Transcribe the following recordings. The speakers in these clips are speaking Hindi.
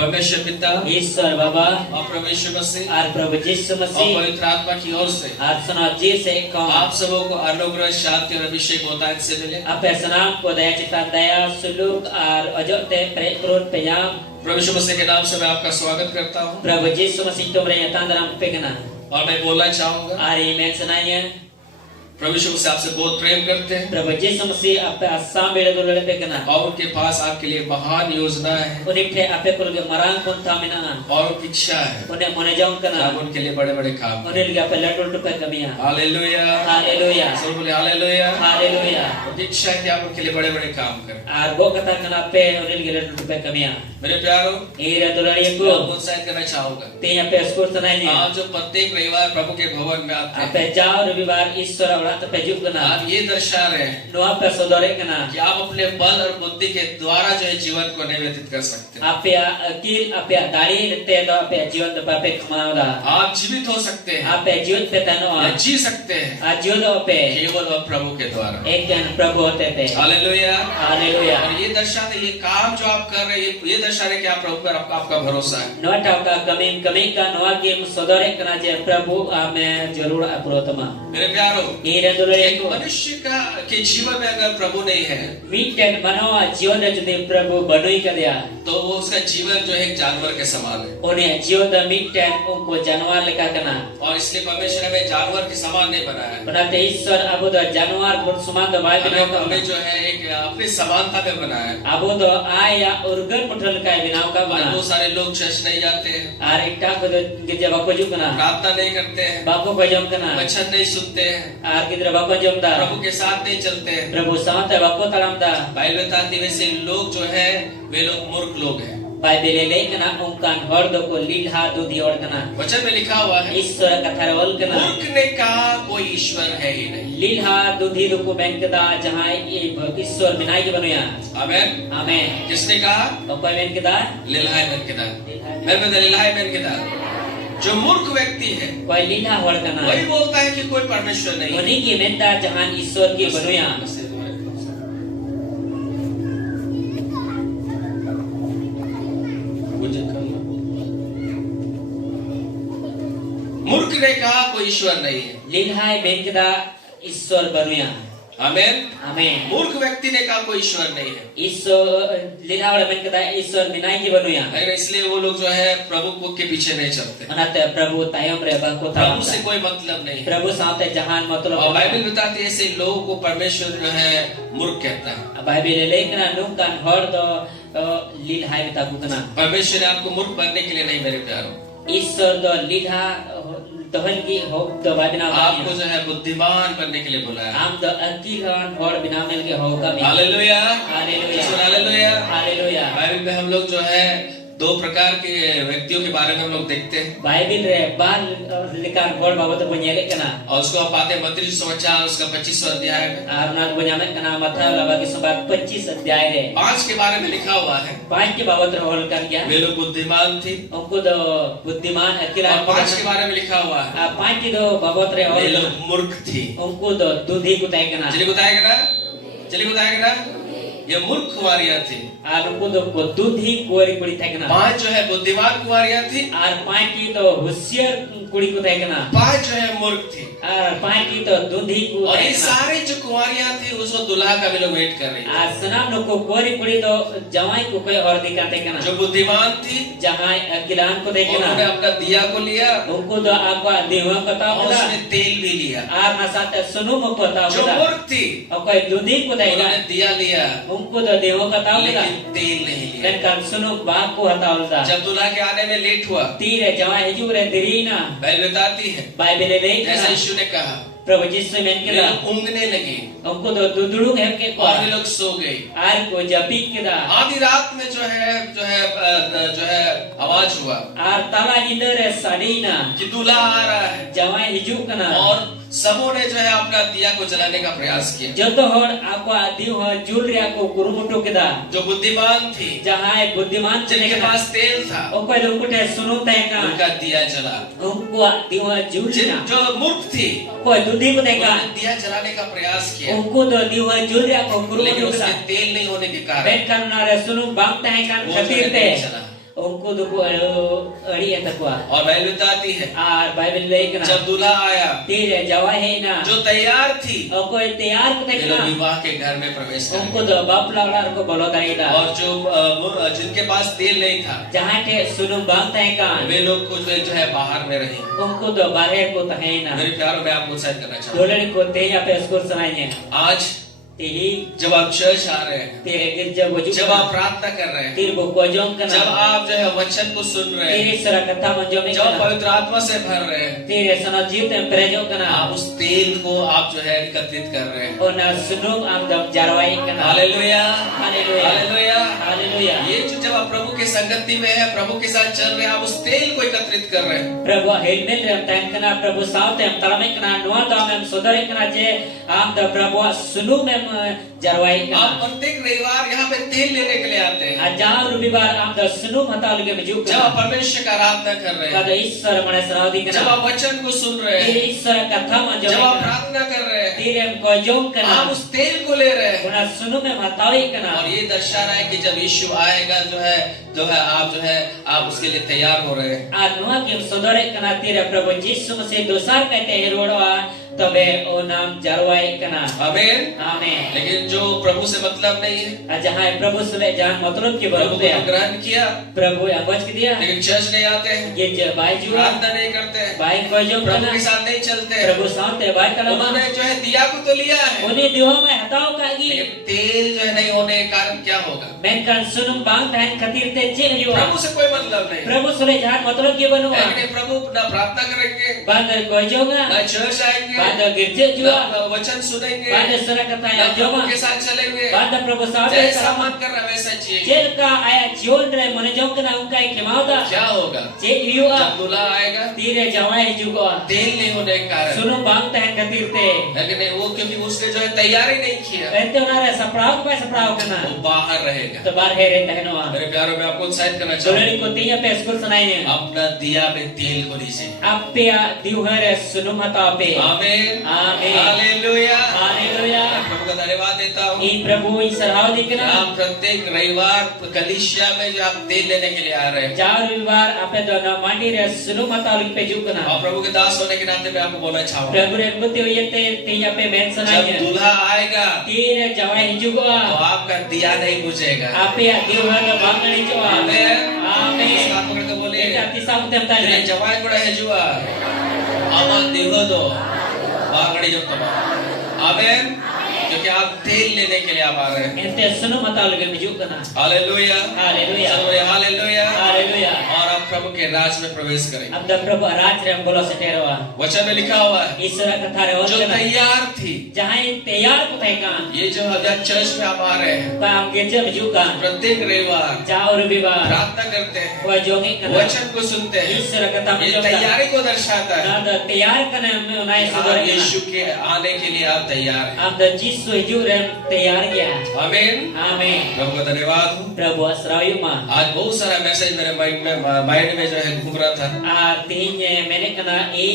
परमेश्वर पिता, ईश्वर बाबा और प्रभु यीशु मसीह और प्रभु यीशु और मसीह पवित्र आत्मा की ओर से और सुनाजी से कौन आप सबों को अनुग्रह, शांति और अभिषेक होता से मिले। apa senang ko daya cita daya suluk ar ojo te perut penyam प्रभु यीशु मसीह के नाम से मैं आपका स्वागत करता हूँ Prabu Yesus masih itu mereka dalam pegana और मैं बोलना चाहूँगा hari mensenanya प्रभु यीशु मसीह आपसे बहुत प्रेम करते हैं Prabhu Yesus Masih ape asam bela dulu lepe kena. और उनके पास आपके लिए महान योजना है Unik the ape kurge marang pun tamina. और उनकी इच्छा है Unik mone jaun कि आप kena. उनके लिए बड़े बड़े काम करें। Unik lagi ape ladul tu pe kamia. Hallelujah Haleluya. सब बोले हालेलुया। Haleluya. उनकी इच्छा है कि आप उनके लिए बड़े बड़े काम करें। Ar go kata kena ape unik lagi ladul tu pe kamia. मेरे प्यारों Ira dulari मैं aku. आपको उत्साहित करना चाहूंगा Te ape skor tanai ni. आप जो प्रत्येक रविवार प्रभु के भवन में आते हैं Ape jauh rabibar Iswara urat ape juk kena. आप ये दर्शा रहे हैं No ape sodore kena. कि आप अपने बल और बुद्धि के द्वारा जो है जीवन को व्यतीत कर सकते हैं। Ape akil ape dari te do ape jiwan tu ape kemau da. आप जीवित हो सकते हैं Ape jiwan pe tano. या जी सकते हैं Jiwan do ape. केवल और प्रभु के द्वारा। एक जन प्रभु होते थे। हालेलुया। हालेलुया। और ये दर्शाते ये काम जो आप कर रहे हैं ये दर्शा रहे कि आप प्रभु पर आपका भरोसा है। Noa tauka kami ka noa game sodore kana je प्रभु आमे जरूर अप्रोतमा। मेरे प्यारों ईरे दुले एक मनुष्य का के जीवन में अगर प्रभु नहीं है मीटेन मनवा जीवन जुदे प्रभु बनुई कदिया तो वो उसका जीवन जो है एक जानवर के समान है उन्हें जीवन मीटेन उनको जानवर लेका कना और इसलिए परमेश्वर हमें जानवर के समान नहीं बनाया है। बनाते ईश्वर अबो द जानवर गुण समान द बाय बिना हमें जो है एक अपनी समानता में बनाया है। अबो द आया उर्गन पुठल का बिनाव का बना बहुत सारे लोग चर्च नहीं जाते हैं आर एकटा को गिजे बाको जु कना प्रार्थना नहीं करते हैं बाको को जम कना वचन नहीं सुनते हैं आर गिदरे बाको जम दा प्रभु के साथ नहीं चलते हैं। प्रभु साथ बाको तड़म दा बाइबल बताती है वैसे लोग जो है वे लोग मूर्ख लोग हैं। बाइबल लेकना उनकान हर दो को लीला दुधी और कना वचन में लिखा हुआ है ईश्वर कथा रोल कना मूर्ख ने कहा कोई ईश्वर है ही नहीं। लीला दुधी को बैंक दा जहां ये ईश्वर बिनाई के बनया आमेन। आमेन किसने कहा? तो कोई बैंक दा लिलहाय बन के दान मैं बता लिलहाय बन के दान जो मूर्ख व्यक्ति है कोई लीला और कना वही बोलता है कि कोई परमेश्वर नहीं है। उन्हीं की मेंदा जहां ईश्वर की बनया मूर्ख ने कहा कोई ईश्वर नहीं है। लीला बैंक दा ईश्वर बनया आमेन। आमेन मूर्ख व्यक्ति ने कहा कोई ईश्वर नहीं है। ईश्वर लीला और बैंक दा ईश्वर बिनाई के बनया इसलिए वो लोग जो है प्रभु के पीछे नहीं चलते। अनते प्रभु तायम रे बाको प्रभु से कोई मतलब नहीं है। प्रभु साथ जहान मतलब और बाइबल बताती है ऐसे लोगों को परमेश्वर जो है मूर्ख कहता है। बाइबल लेकना नुकान हर दो लील हाय में ताकुतना परमेश्वर ने आपको मूर्ख बनने के लिए नहीं मेरे प्यारों ईश्वर दो लीला तहन की हो तो बाबिना आपको जो है बुद्धिमान बनने के लिए बुलाया। हम दो अकीलान हर बिना मिल के हो का hallelujah hallelujah hallelujah hallelujah Bible में हम लोग जो है दो प्रकार के व्यक्तियों के बारे में हम लोग देखते हैं बाइबल रे बाल लिखान हर बाबत बनेले कना और उसको हम पाते हैं मत्ती सुसमाचार उसका 25वां अध्याय में आरनाथ बजाने कना मथा लगा के सब 25 अध्याय रे 5 के बारे में लिखा हुआ है। 5 के बाबत होल कर क्या वे लोग बुद्धिमान थे उनको दो बुद्धिमान अकीलान और 5 के बारे में लिखा हुआ है 5 की दो बाबत रे वे होल लोग मूर्ख थे। उनको दो दूधी कुताई कना चलिए बताएगा ना ये मूर्ख कुंवारियां थी और उनको दो दूधी कुंवारी कुड़ी था कना 5 जो है बुद्धिमान कुंवारियां थी और 5 की तो होशियार कुड़ी को था कना 5 जो है मूर्ख थी और 5 की तो दूधी को और ये सारे जो कुंवारियां थी उसको दुल्हा का भी लोग वेट कर रही थी। आ सनाम नो को कुंवारी कुड़ी तो जवाई को कोई और दिखाते कना जो बुद्धिमान थी जहां अकिलान को देखना उन्होंने अपना दिया को लिया उनको तो आपका देवा कथा और बोला उसमें तेल भी लिया। और ना साथ सुनो मत पता जो बोला मूर्ख थी और कोई दूधी को देखना उन्होंने दिया लिया उनको तो देवा कथा बोला लेकिन तेल नहीं लिया। लेकिन सुनो बाप को हता बोलता जब दुल्हा के आने में लेट हुआ तीर जवाई हिजू रे दिरीना बाइबल बताती है बाइबल ले जैसे यीशु ने कहा प्रभु जिससे मैं वे लोग ऊँघने लगे उनको तो दुदुड़ू है के और वे लोग सो गए। आर को जपी के दा आधी रात में जो है आवाज हुआ आर ताला इंदर है साडीना कि दूल्हा आ रहा है जवाई हिजू कना और सबों ने जो है अपना दिया को जलाने का प्रयास किया। जो तो हर आपको आदि हो जुल रिया को गुरुमुटो के दा जो बुद्धिमान थी जहां एक बुद्धिमान चले जिनके के पास तेल था ओ कोई लोग कुटे सुनो तय का उनका दिया जला। उनको आदि हो जुल रिया जो मूर्ख थी कोई दूधी को देखा उन्होंने दिया जलाने का प्रयास किया उनको तो दी हो जुल रिया को लेकिन गुरुमुटो के दा उसमें तेल नहीं होने के कारण बैठ करना रे सुनो बांगता है कान वो जो है खतीर ते नहीं जला। उनको तो bari etakwa और बाइबल बताती है ar bible lekna जब दूल्हा आया tire jawa heina जो तैयार थी okoy tayar ko वे लोग tekna विवाह के घर में प्रवेश unko करेंगे do bapla orar ko bolo daida और जो जिनके पास तेल नहीं था jahan te sunum bang tahekan वे लोग कुछ जो है बाहर में रहेंगे। unko do bare ko tahena मेरे प्यारों में आपको उत्साहित करना चाहता हूँ dolari ko teya pe skor sanainya आज tihi जब आप चर्च आ रहे हैं tire girja wajib जब आप प्रार्थना कर रहे हैं tir bo kojong kana जब आप जो है वचन को सुन रहे tire हैं sura katha manjome जब आप kana पवित्र आत्मा से भर रहे हैं tire sana jiv tem prejo kana आप उस तेल को आप जो है एकत्रित कर रहे हैं। ona sunum am dam jarwai kana hallelujah haleluya hallelujah. haleluya ये जो जब आप प्रभु के संगति में है प्रभु के साथ चल रहे हैं आप उस तेल को एकत्रित कर रहे हैं। prabhu helmet rem tan kana prabhu saute am talame kana noa da am sodare kana je am da prabhu sunum em jarwai आप kana प्रत्येक रविवार यहाँ पे तेल लेने के लिए आते हैं ajaw rubibar am da sunum hataluge mejuk जब आप kana परमेश्वर का आराधना कर रहे हैं kada ishwar mane saravdi जब kana आप वचन को सुन रहे tire हैं ishwar katha manjome जब आप kana प्रार्थना कर रहे हैं tire em kojong आप kana उस तेल को ले रहे हैं ona sunum em hatawi kana और ये दर्शा रहा है कि जब यीशु आएगा जो है आप जो है आप उसके लिए तैयार हो रहे हैं। ar noa ke sodare kana tire prabhu jisu masih dosar kate herodoa तबे ओ नाम jarwai kana आमीन। amen लेकिन जो प्रभु से मतलब नहीं है जहाँ प्रभु से जहाँ मतलब के प्रभु बरोबर को ग्रहण किया प्रभु अवच के दिया लेकिन चर्च नहीं आते हैं ये जो भाई जुआ प्रार्थना नहीं करते हैं भाई को जो प्रभु करना के साथ नहीं चलते हैं प्रभु साथ है भाई कलमा उन्होंने जो है दिया को तो लिया है उन्हें दिवा में हटाओ कागी लेकिन तेल जो है नहीं होने के कारण क्या होगा। मैं कल सुनुम बांग बहन खतीर ते चे जुआ प्रभु से कोई मतलब नहीं प्रभु सुने जहाँ मतलब के बनवा लेकिन प्रभु ना प्रार्थना करेंगे बाद को जोगा ना चर्च आएंगे बाद गिरजे जुआ ना वचन सुनेंगे बाद सुना कथा ना या प्रभु जोगा के साथ चलेंगे बाद प्रभु साथ जैसा मन कर रहा है वैसा चाहिए जेल का आया जीवन रे मने जो कना उनका खिमावदा क्या होगा जे युवा जब दूल्हा आएगा तीरे जवाई जुगो तेल नहीं होने के कारण सुनो बांग तहन खतीर ते लेकिन वो क्योंकि उसने जो है तैयारी नहीं किया एते उनारे सप्राव पे सप्राव कना वो बाहर रहेगा। तो बार है रे तहनवा मेरे प्यारों में आपको उत्साहित करना चाहूँ सोलरी को तिया पे स्कूल सुनाइने अपना दिया में तेल को लीजिए। आपे दिवहरे सुनो मता पे आमीन आमीन हालेलुया हालेलुया प्रभु का धन्यवाद देता हूँ। ई प्रभु ई सराव दिकना आप प्रत्येक रविवार कलीसिया में जो आप तेल लेने के लिए आ रहे हैं जार विवार आपे दोना मांडी रे सुनो मता लिख पे जुकना और प्रभु के दास होने के नाते मैं आपको बोलना चाहूँगा प्रभु रे बुद्धि होयते तिया पे मेन जब सुनाइने दूल्हा आएगा तीरे जवाई जुगो तो आपका दिया नहीं बुझेगा। आपे दिवहरे बांगणी जो आमीन आमीन इसका पकड़ के बोलिए एटा तिसा उतम ताने जवाई बड़ा है जुआ आमा दिलो दो बागड़ी जो तब आमीन क्योंकि आप तेल लेने के लिए आप आ रहे हैं। एते सुनो मता लगे मिजु कना हालेलुया हालेलुया हालेलुया हालेलुया और आप प्रभु के राज में प्रवेश करेंगे। अब द प्रभु राज रे बोलो सटेरवा वचन में लिखा हुआ है ईश्वर कथा रे जो तैयार थी जहां तैयार को थे का ये जो हजार चर्च में आप आ रहे हैं काम के जब मिजु का प्रत्येक रविवार जाओ विवाह प्रार्थना करते हैं वो जोगे कना वचन को सुनते हैं ईश्वर कथा में ये जो तैयारी को दर्शाता है। ना द तैयार कने में उनाई हाँ, सुधर यीशु के आने के लिए आप तैयार हैं। अब द जिसु हिजु रे तैयार गया आमीन आमीन प्रभु का धन्यवाद हो। प्रभु असरायु मा आज बहुत सारा मैसेज मेरे माइंड में जो है घूम रहा था आ तीन मैंने कना ए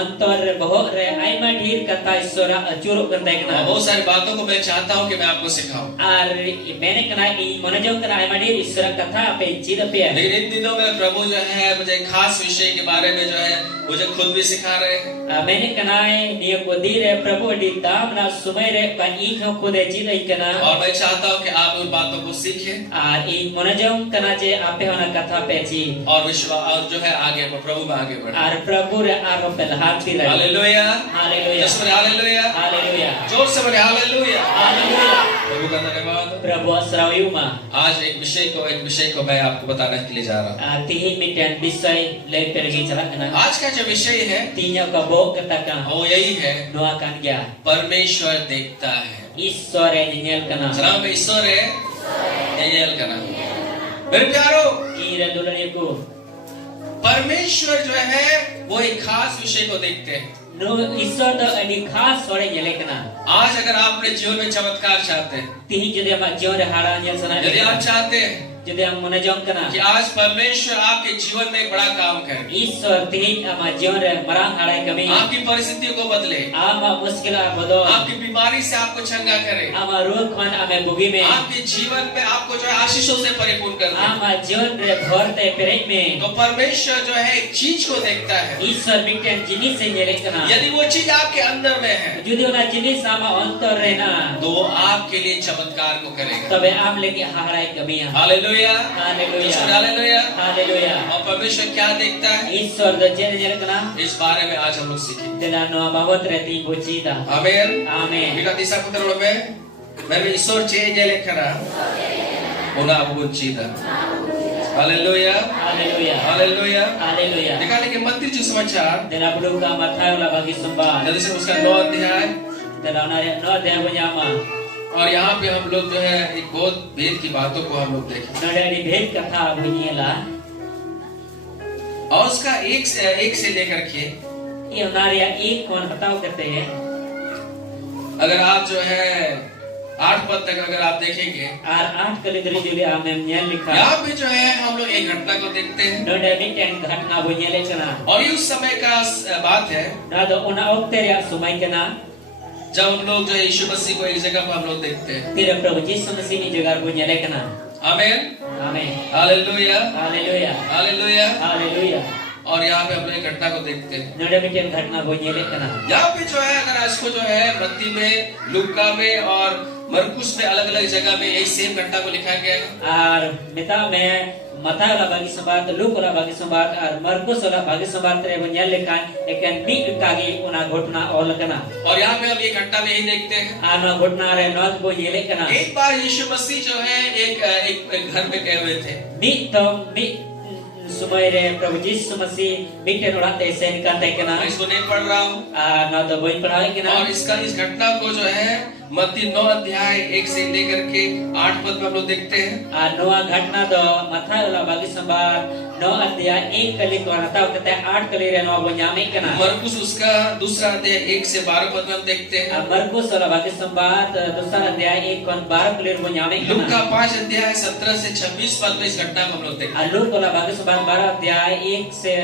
अंतर बहुत रे आइमा ढेर कथा ईश्वर अचूरो करते कना और बहुत सारी बातों को मैं चाहता हूँ कि मैं आपको सिखाऊं और मैंने कना ई मनोजोग कना आइमा ढेर ईश्वर कथा पे चिद पे लेकिन इन दिनों में प्रभु जो है मुझे खास विषय के बारे में जो है मुझे खुद भी सिखा रहे हैं। मैंने कना निय को दी रे प्रभु डी दाम ना सुमय रे का ई हो को दे चिद कना और मैं चाहता हूँ कि आप उन बातों को सीखें और ई मनोजोग कना जे आपे होना कथा पे ची और विश्वास और जो है आगे प्रभु में आगे बढ़े। और प्रभु रे आरो पे हाथी रे हालेलुया हालेलुया हालेलुया हालेलुया जोर से बोले हालेलुया हालेलुया प्रभु का धन्यवाद। प्रभु असरायु मा आज एक विषय को मैं आपको बताने के लिए जा रहा हूँ। तिही मिटन विषय ले परगी चला कना आज का जो विषय है तीनों का बोक कथा का वो यही है नोआ कान गया परमेश्वर देखता है। ईश्वर है नियल कना सलाम पे ईश्वर है नियल कना। मेरे प्यारो ई रे दुलनिया को परमेश्वर जो है वो एक खास विषय को देखते हैं। नो ईश्वर द अडी खास सोरे नियल कना। आज अगर आप अपने जीवन में चमत्कार चाहते हैं तिही जदे हम जीवन रे हाड़ा नियल सना यदि आप चाहते हैं Jadi am mone jong kana कि आज परमेश्वर आपके जीवन में एक बड़ा काम करे, Ishwar tihin ama jion re marang halai kami आपकी परिस्थितियों को बदले, ama muskila bodo आपकी बीमारी से आपको चंगा करे, ama rog khan ame bugi me आपके जीवन में आपको जो है आशीषों से परिपूर्ण कर दे। ama jion re bhor te perek me तो परमेश्वर जो है एक चीज को देखता है, Ishwar miten jinis se nyelek kana यदि वो चीज आपके अंदर में है Judi ona jinis ama ontor re na तो वो आपके लिए चमत्कार को करेगा। tabe am legi halai kami hallelujah, Haleluya hallelujah. Haleluya और परमेश्वर क्या देखता है, Ishwar do jen nyelek kana इस बारे में आज हम लोग सीखेंगे। Dela no bahot re ti bocida आमेन। Amen Kita bisa putar में मैं भी ईश्वर चेंज लेकर होना अब बुझीदा। Hallelujah, Haleluya hallelujah. Haleluya देखा लेकिन मत्ती जो समाचार Dela buluka Mathayo la bagi sembah जल्दी से उसका 9 अध्याय Dela ona no de bunyama और यहाँ पे हम लोग जो है एक बहुत भेद की बातों को हम लोग देखें no dari bhed katha bunyela और उसका एक से लेकर के ये नारिया एक कौन बताओ करते हैं अगर आप जो है 8 पद तक अगर आप देखेंगे और 8 कलिदरी जुली आमें न्याय लिखा यहाँ पे जो है हम लोग एक घटना को देखते हैं no dari ten घटना bunyele kana और ये उस समय का बात है na do ona okte ya sumai kana जब हम लोग जो है यीशु मसीह को एक जगह पर हम लोग देखते हैं। tira prabhu jisu masih ni jagar bunyele kana आमीन, amen hallelujah, haleluya hallelujah. haleluya और यहाँ पे हम लोग एक घटना को देखते हैं। no dari ten घटना bunyele kana यहाँ पे जो है अगर इसको जो है मत्ती में, लूका में और मरकुस में अलग अलग जगह में एक सेम घटना को लिखा गया है। और मिता में Mathayo la bagi sembat Luke la bagi sembat और Markus la bagi sembat रे bunyele lekan ekan big kagi una घटना और kana और यहाँ पे हम ये घटना में ही देखते हैं। ano घटना रे not bunyele kana एक बार यीशु मसीह जो है एक घर में गए हुए थे mi sumai re Prabhu Jisu masih bikin orang desa ni kan मैं kena इसको नहीं पढ़ रहा हूँ na do boin pernah kena और इस घटना को जो है मत्ती 9 अध्याय 1 से लेकर के 8 पद में हम लोग देखते हैं। Noa घटना do Mathayo la bagi sembar no adya ek kali ko na tau kata 8 kali re no bunyame kena मरकुस उसका दूसरा अध्याय 1 से 12 पद में हम देखते हैं। Markus la bagi sembar दूसरा अध्याय 1 kon 12 kali bunyame लूका kena 5 अध्याय 17 से 26 पद में इस घटना को हम लोग देखते हैं। Luke la bagi sembar 12 अध्याय 1 से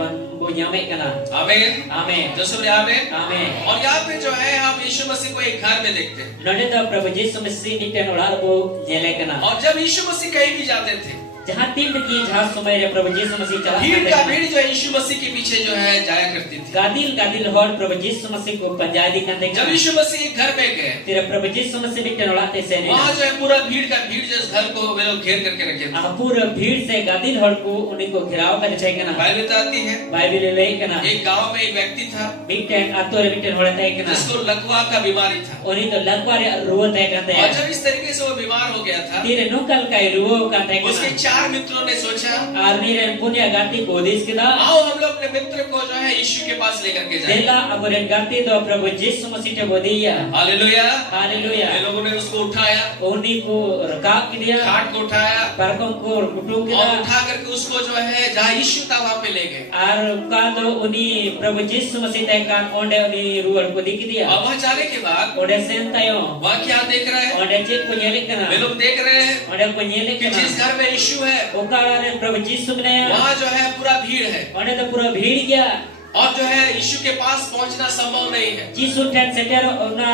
kon bunyame kena आमीन, amen जो सब आमीन। amen और यहाँ पे जो है हम यीशु मसीह को एक घर में देखते हैं। Nade do Prabhu Jisu masih bikin orang bo nyele kena और जब यीशु मसीह कहीं भी जाते थे जहाँ तीन की जहाँ समय रे प्रभु यीशु मसीह चला भीड़ का भीड़ जो है यीशु मसीह के पीछे जो है जाया करती थी। गादिल हॉल प्रभु यीशु मसीह को पंजाबी करने जब यीशु मसीह एक घर में गए तेरे प्रभु यीशु मसीह भी टनोलाते से नहीं वहाँ जो है पूरा भीड़ का भीड़ जो इस घर को वे लोग घेर करके रखे थे। पूरा भीड़ से गादिल हॉल को उन्हीं को घेराव कर चाहिए ना बाइबल बताती है बाइबल ले के ना एक गांव में एक व्यक्ति था बिटन आतोरे बिटन होता है कि ना जिसको लकवा का बीमारी था उन्हीं तो लगवारे रोत है कहते और हैं जब इस तरीके से वो बीमार हो गया था तेरे नुकल का रुओ कहते हैं उसके 4 मित्रों ने सोचा आर्मी रे पुण्य गाती को दिस के दा आओ हम लोग अपने मित्र को जो है यीशु के पास लेकर के जाएं। देला अब रे गाती तो प्रभु यीशु मसीह के बोदिया हालेलुया, हालेलुया ये लोगों ने उसको उठाया, उन्हीं को रकाब के दिया खाट को उठाया परकों को कुटुम के और दा उठा करके उसको जो है जहाँ यीशु था वहाँ पे ले गए। और का तो उन्हीं प्रभु यीशु मसीह ते कान ओंडे उन्हीं रूअर को दिख दिया और वहाँ जाने के बाद ओंडे सेन तायो वहाँ क्या देख रहे हैं? ओंडे चेक को नेले कना वे लोग देख रहे हैं ओंडे को नेले कि कना जिस घर में यीशु है ओकारा रे प्रभु यीशु ने वहाँ जो है पूरा भीड़ है ओंडे तो पूरा भीड़ गया और जो है यीशु के पास पहुँचना संभव नहीं है। यीशु ठन सेटर ना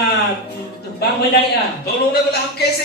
बांग हो जाएगा तो उन्होंने बोला हम कैसे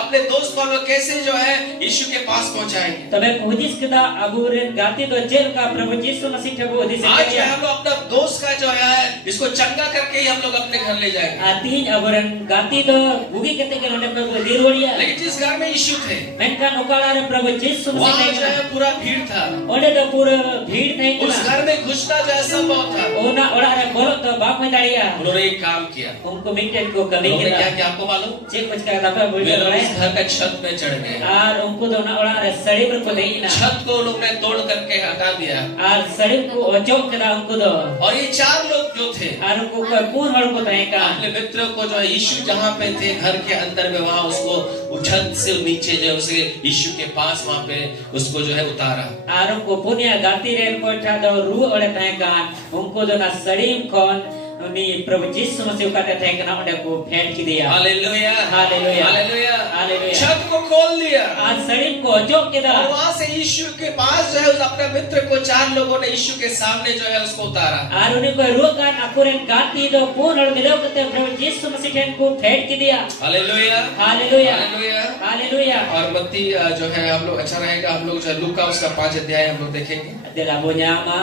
अपने दोस्त को लोग कैसे जो है यीशु के पास पहुँचाएंगे। तबे कोजिस कदा अबुरे गाती तो जेल का प्रभु यीशु मसीह के बोधि से आज जो हम लोग अपना दोस्त का जो है इसको चंगा करके ही हम लोग अपने घर ले जाएंगे। आतीन अबुरे गाती तो बुगी कहते के लोटे पे दिरोड़िया लेकिन जिस घर में यीशु थे मेनका नोकाला रे प्रभु यीशु मसीह वहाँ जो के है पूरा भीड़ था, ओंडे तो पूरा भीड़ थे उस घर में घुसना जो है संभव था। ओना ओड़ा रे बोलो तो बाप में दाड़िया उन्होंने एक काम किया, उनको मिनटेन को कमी उन्होंने किया क्या किया आपको मालूम? चेक कुछ का दफा बोल वे लोग रहे इस घर का छत में चढ़ गए और उनको दोना ओड़ा रे सड़ी पर को देना छत को लोग ने तोड़ करके हटा दिया और सड़ी को ओचोक करा उनको दो और ये 4 लोग जो थे और उनको कौन हड़ को रहेगा अपने मित्र को जो है यीशु जहाँ पे थे घर के अंदर में वहाँ उसको छत से नीचे जो उसे यीशु के पास वहाँ पे उसको जो है उतारा और उनको पुण्य गाती रे को ठा दो रू ओड़े तय कान उनको दोना सड़ीम कौन उनी प्रभु यीशु मसीह काटे थे कना ओडे को भेंट की दिया हालेलुया हालेलुया हालेलुया हालेलुया छत को खोल दिया आज सड़ीम को जोक के दा और वहां से यीशु के पास जो है उस अपने मित्र को 4 लोगों ने यीशु के सामने जो है उसको उतारा और उन्हें कोई रोकान अकुरेन गाती दो पूर्ण और मिलो करते प्रभु यीशु मसीह ठेन को भेंट की दिया हालेलुया हालेलुया हालेलुया हालेलुया और मत्ती जो है हम लोग अच्छा रहेगा हम लोग जो लूका उसका 5 अध्याय हम लोग देखेंगे देला बोन्यामा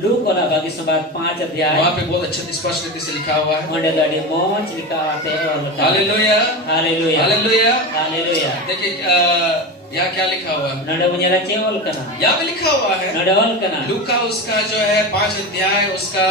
लूक वाला बाकी संवाद 5 अध्याय वहां पे बहुत अच्छे स्पष्ट रीति से लिखा हुआ है ओंडे दाडी मोच लिखा आते और हालेलुया हालेलुया हालेलुया हालेलुया देखिए यहाँ क्या लिखा हुआ है नडे बुनियारा चेवल कना यहाँ पे लिखा हुआ है नडवल कना लूका उसका जो है 5 अध्याय उसका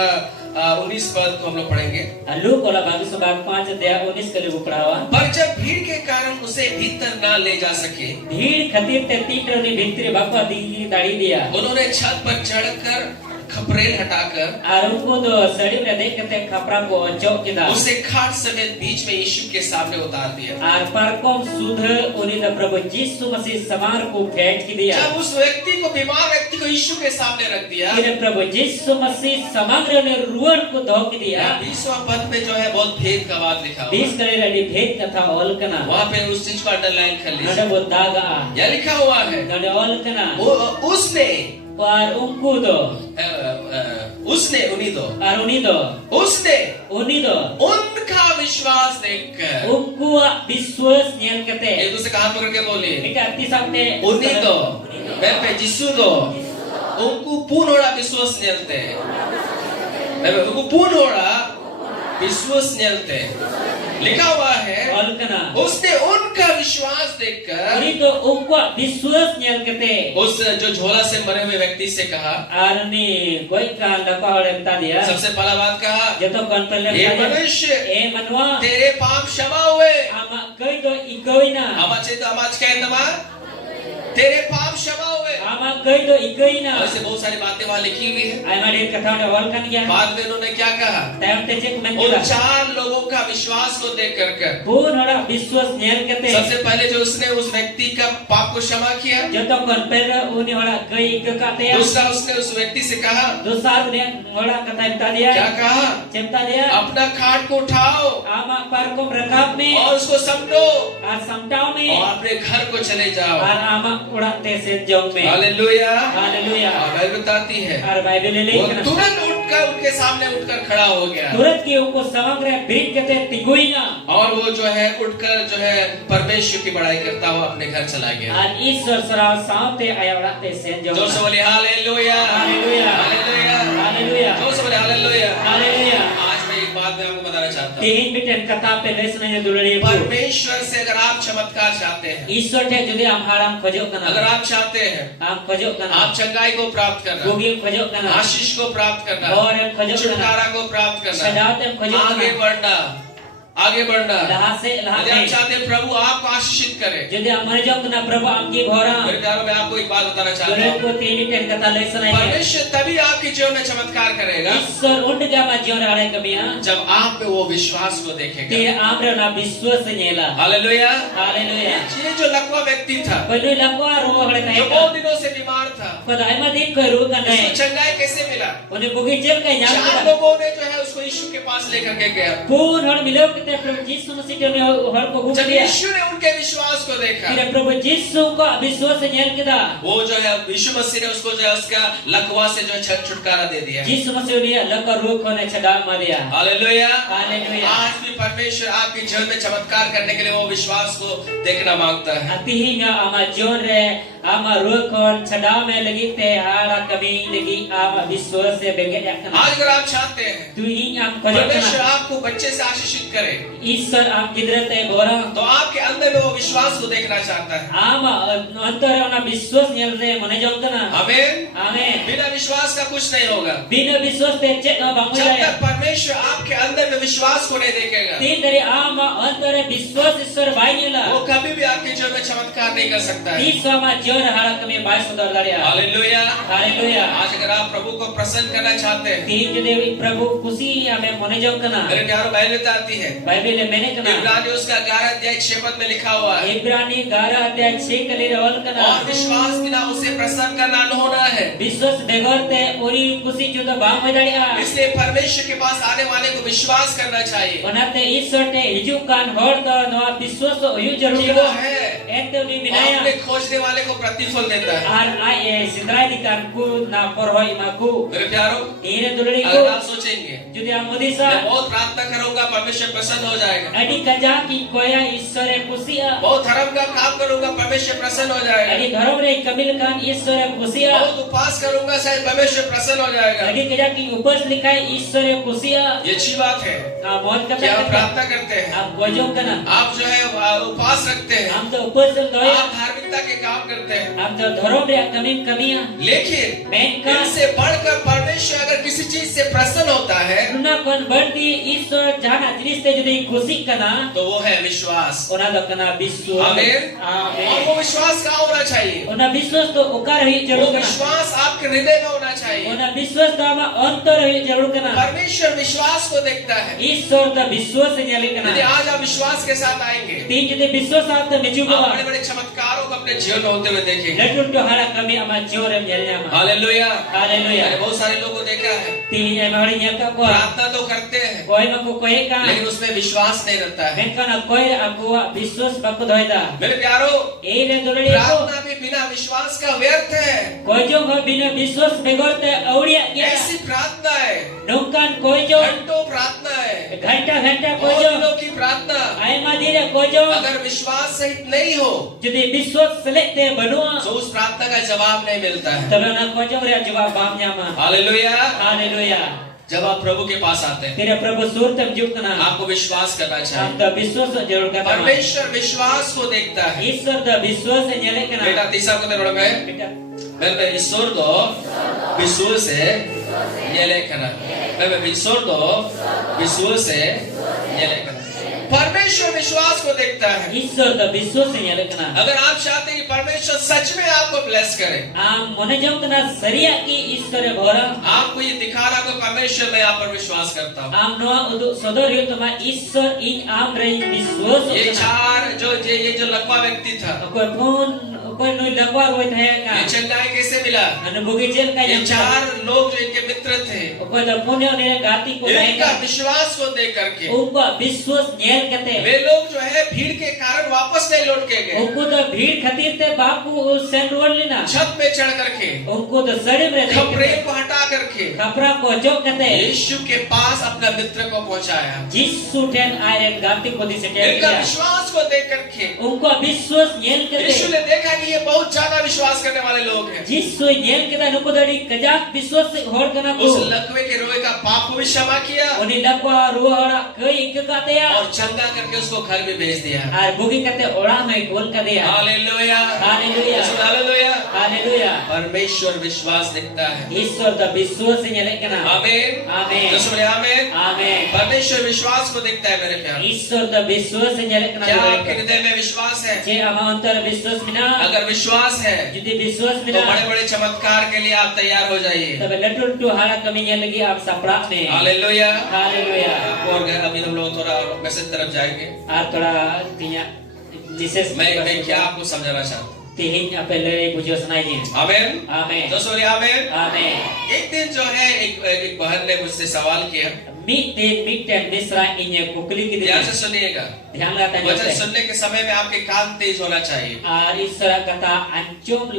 19 पद को हम लोग पढ़ेंगे लूक वाला बाकी संवाद 5 अध्याय 19 के लिए पढ़ावा पर जब भीड़ के कारण उसे भीतर ना ले जा सके भीड़ खतीर ते तीन भीतर बापा दी दाढ़ी दिया उन्होंने छत पर चढ़कर खपरेल हटाकर और उनको तो सड़ी में देख के खपरा को चौक के दा उसे खाट समेत बीच में यीशु के सामने उतार दिया और परकोम सुध उन्हीं दा प्रभु यीशु मसीह समार को भेंट की दिया जब उस व्यक्ति को बीमार व्यक्ति को यीशु के सामने रख दिया फिर प्रभु यीशु मसीह समग्र ने रुवन को धो के दिया 20वां पद पे जो है बहुत भेद का बात लिखा हुआ 20 करे रेडी भेद कथा ऑल कना वहाँ पे उस चीज को अंडरलाइन कर नडे लीजिए वो दागा यह लिखा हुआ है नडे ऑल कना उसने और उनको दो उसने उन्हीं दो उनका विश्वास देखकर उनको विश्वास न्यान करते एक दूसरे का हाथ पकड़ के बोलिए एक अति सामने उन्हीं दो मैं पे जिसु दो उनको पूर्ण होड़ा विश्वास नियलते उनको पूर्ण होड़ा विश्वास नियलते लिखा हुआ है ऑल कना उसने उनका विश्वास देखकर उन्हीं तो उनको विश्वास न्यान करते उस जो झोला से मरे हुए व्यक्ति से कहा आरनी कोई कान लपा और बता दिया सबसे पहला बात कहा जतो कौन पहले ये मनुष्य ए मनवा तेरे पाप क्षमा हुए आमा कई तो इगोइना आवाज कहना तेरे पाप क्षमा हुए आमा कई तो इगोइना ऐसे बहुत सारी बातें वहाँ लिखी हुई है आई मारे कथा ने ऑल कन गया बाद में उन्होंने क्या कहा टाइम ते चेक मन उन किया 4 लोगों का विश्वास को देख कर पूर्ण और विश्वास न्यान करते सबसे पहले जो उसने उस व्यक्ति का पाप को क्षमा किया जतो कौन पहले उन्हीं होड़ा कई कहते हैं दूसरा उसने उस व्यक्ति से कहा दूसरा ने होड़ा कथा बता दिया क्या कहा चिंता दिया अपना खाट को उठाओ आमा पर को रकाब में और उसको समझो और समटाओ में और अपने घर को चले जाओ और आमा उड़ाते से जोंग में हालेलुया हालेलुया बाइबल बताती है और बाइबल ले वो तुरंत उठकर उनके सामने उठकर खड़ा हो गया तुरंत के उनको समग्र ब्रीड कहते तिगुइना और वो जो है उठकर जो है परमेश्वर की बड़ाई करता हुआ अपने घर चला गया और ईश्वर सरा सामते आया उड़ाते से जोंग जो बोले हालेलुया हालेलुया हालेलुया हालेलुया जो बोले हालेलुया हालेलुया आज मैं एक बात मैं आपको बताना चाहता हूँ तीन बिटन कथा पे लेसन ने दुलड़ी परमेश्वर से अगर आप चमत्कार चाहते हैं ईश्वर थे जुदे हम हाराम खोजो कना अगर आप चाहते हैं हम खोजो कना आप चंगाई को प्राप्त करना गोगी खोजो कना आशीष को प्राप्त करना और हम खोजो कना छुटकारा को प्राप्त करना सदाते हम खोजो आगे कना बढ़ना आगे बढ़ना लहा से लहा यदि आप चाहते हैं प्रभु आपको आशीषित करे जुदे हमारे जो कना प्रभु हमकी घोरा मेरे प्यारों में आपको एक बात बताना चाहता दुलड़ी हूँ को तीन बिटन कथा लेसन है परमेश्वर तभी आपके जीवन में चमत्कार करेगा ईश्वर उंड का मा जीवन हारे कमिया जब आप में वो विश्वास को देखेगा ते आम्र ना विश्वास नेला हालेलुया हालेलुया ये जो लकवा व्यक्ति था पहले लकवा रो हड़े जो नहीं बहुत दिनों से बीमार था खुदाई में देख कर रो कने उसको चंगाई कैसे मिला उन्हें बुगी जेल का याद 4 लोगों ने जो है उसको यीशु के पास लेकर के गया पूर्ण हर मिलो के प्रभु यीशु मसीह ने हर को जब दिया यीशु ने उनके विश्वास को देखा फिर प्रभु यीशु को विश्वास नेल किदा वो जो है यीशु मसीह ने उसको जो है उसका लकवा से जो है छुटकारा दे दिया यीशु मसीह ने लक रोग को ने छड़ा मार दिया हालेलुया हालेलुया आज भी परमेश्वर आपके जीवन में चमत्कार करने के लिए वो विश्वास को देखना मांगता है अति ही ना आमा जोन रे आमा रोग को छड़ा में लगी ते हारा कभी लगी आमा विश्वास से बेगे रखना आज अगर आप चाहते हैं तू ही आप परमेश्वर खोजना आपको बच्चे से आशीषित करे ईश्वर आप किदरते बोरा तो आपके अंदर में वो विश्वास को देखना चाहता है आमा अंतर ना विश्वास नेल रे मने जोंकना आमीन आमीन बिना विश्वास का कुछ नहीं होगा बिना विश्वास ते चेक ना बांगो जब जाए तक परमेश्वर आपके अंदर में विश्वास को नहीं देखेगा तीन दरे आमा अंतर विश्वास ईश्वर भाई नेला वो कभी भी आपके जीवन में चमत्कार नहीं कर सकता है ईश्वर मा जोर हारा कमे बाय सुधार दारिया हालेलुया हालेलुया आज अगर आप प्रभु को प्रसन्न करना चाहते हैं तीन देवी प्रभु खुशी हमें मने जोंकना मेरे प्यारों बाइबल बताती है बाइबल में मैंने कना इब्रानी उसका 11 अध्याय 6 पद में लिखा हुआ है इब्रानी 11 अध्याय 6 के लिए रोल कना और विश्वास बिना उसे प्रसन्न करना न होना है विश्वास बेगर ते uni kusi juta bang medaya. इसलिए परमेश्वर के पास आने वाले को विश्वास करना चाहिए Onate Ishwar te hijukan hor to noa biswas uyu jarur कि वो kana. है Ente uni और binaya. अपने खोजने वाले को प्रतिफल देता है। Ar ai sidrai dikan ku na porhoi maku. मेरे प्यारों, Ire dulari अगर ku. आप सोचेंगे Judi मैं amodisa. बहुत प्रार्थना करूंगा परमेश्वर प्रसन्न हो जाएगा, Adi kaja ki koya Ishwar kusia. बहुत धर्म का काम करूंगा परमेश्वर प्रसन्न हो जाएगा, Adi dharam re kamil kan Ishwar kusia. बहुत उपवास करूंगा शायद परमेश्वर प्रसन्न हो जाएगा। Adi kaja ki upas likai Ishwar kusia. ये अच्छी बात है Na mod कि kata आप kata. प्रार्थना करते हैं, Aap gojong kana. आप जो है उपवास रखते हैं, Am to upas doya. आप धार्मिकता के काम करते हैं, Am to dharam re kamim kamiya. लेकिन Mainkan इनसे बढ़कर परमेश्वर अगर किसी चीज से प्रसन्न होता है Nuna kon berarti Ishwar jana jinis te judi kusi kana. तो वो है विश्वास। Ona do kana biswas. आमीन। और Amen. वो विश्वास कहाँ होना चाहिए? Ona biswas to ukar hi वो jarur kana. विश्वास आपके हृदय में होना चाहिए। Ona biswas to ama antar hi jarur kana. परमेश्वर विश्वास को देखता है। Ishwar to biswas nyali यदि kana. आज आप विश्वास के साथ आएंगे, Tin judi biswas at miju आप ko. बड़े बड़े चमत्कारों को अपने जीवन में होते हुए देखेंगे। Latul to hala kami ama jore nyalnya ma. Hallelujah. मैंने Hallelujah. बहुत सारे लोगों को देखा है, Tin ay mahari nyal ka ko. प्रार्थना तो करते हैं Koi ma ko koi ka. लेकिन उसमें विश्वास नहीं रहता है। Menkan koi aku biswas bakku doida. मेरे प्यारों, Ei le dolari ko. प्रार्थना भी बिना विश्वास का व्यर्थ है। Kojong ho bina biswas begorte auria kya. ऐसी प्रार्थना है, Nungkan kojong घंटों प्रार्थना है, घंटा घंटा बहुत kojong. दिनों की प्रार्थना Ay madira kojong. अगर विश्वास सहित नहीं हो Jadi biswas selekte benua. तो उस प्रार्थना का जवाब नहीं मिलता है। Tabana kojong ria jawab bamnya ma. Hallelujah. Hallelujah. जब आप प्रभु के पास आते हैं, Tira Prabhu surtam jukna. आपको विश्वास करना चाहिए। Amta biswas jarur kata. परमेश्वर विश्वास को देखता है। Ishwar da biswas nyale kana. बेटा तीसरा को देखो मैं Beta. मैं ईश्वर दो विश्वास से ये लेखना मैं ईश्वर दो विश्वास से ये लेखना परमेश्वर विश्वास को देखता है। Ishwar da biswas nyale kana. अगर आप चाहते हैं कि परमेश्वर सच में आपको ब्लेस करे, Am mone jong kana saria ki Ishwar bhora. आपको ये दिखा रहा है परमेश्वर मैं आप पर विश्वास करता हूँ। Am noa udu sodor hiu tama Ishwar in am re biswas ये kana. चार ये जो लकवा व्यक्ति था, Koi pun koi nui lagwa roi the ये ka. चंगाई कैसे मिला? Anu bugi jel ka ये yang चार लोग जो इनके मित्र थे, koi da punya ne gati ko इनका naika. विश्वास को देख करके Unko biswas nyel kate. वे लोग जो है भीड़ के कारण वापस नहीं लौट के गए, Unko da bhid khatir te bapu sen rolli na. छत में चढ़ करके Unko da sadim re खपरे naik. को हटा करके Kapra ko jok kate. यीशु के पास अपना मित्र को पहुंचाया। Jisu ten iron gati ko di se इनका kaya. विश्वास को देख करके Unko biswas nyel यीशु kate. ने देखा कि ये बहुत ज्यादा विश्वास करने वाले लोग हैं। Jisu nyel kate nuko dadi kajak biswas hor kana उस ko. लकवे के रोए का पाप को भी क्षमा किया Oni lakwa ruhara kai ke kate ya. और चंगा करके उसको घर में भेज दिया। Ar bugi kate orang mai gol kate ya. Hallelujah. Hallelujah. Hallelujah. Hallelujah. परमेश्वर विश्वास देखता है। Ishwar da biswas nyale kana. आमीन। Amen. तो सुनिए आमीन। Amen. परमेश्वर विश्वास को देखता है मेरे प्यारे। Ishwar da biswas nyale kana. क्या आपके हृदय में विश्वास है? Je ama antar biswas mina. अगर विश्वास है Judi biswas तो mina. बड़े बड़े चमत्कार के लिए आप तैयार हो जाइए। Tabe latul tu hala kami nyal lagi aap saprak ne. Hallelujah. Hallelujah. और अभी हम लोग थोड़ा मैसेज तरफ जाएंगे। Ar thoda tinya Jisus मैं क्या आपको समझाना चाहता हूँ। tihin apele bujos nai ni. आमीन। Amen. तो सुनिए आमीन। Amen. एक दिन जो है एक बहन ने मुझसे सवाल किया, Miten misra inya kukli ki ध्यान dia. से सुनिएगा। Dhyan latan वचन jose. सुनने के समय में आपके कान तेज होना चाहिए। Ar isra kata ancum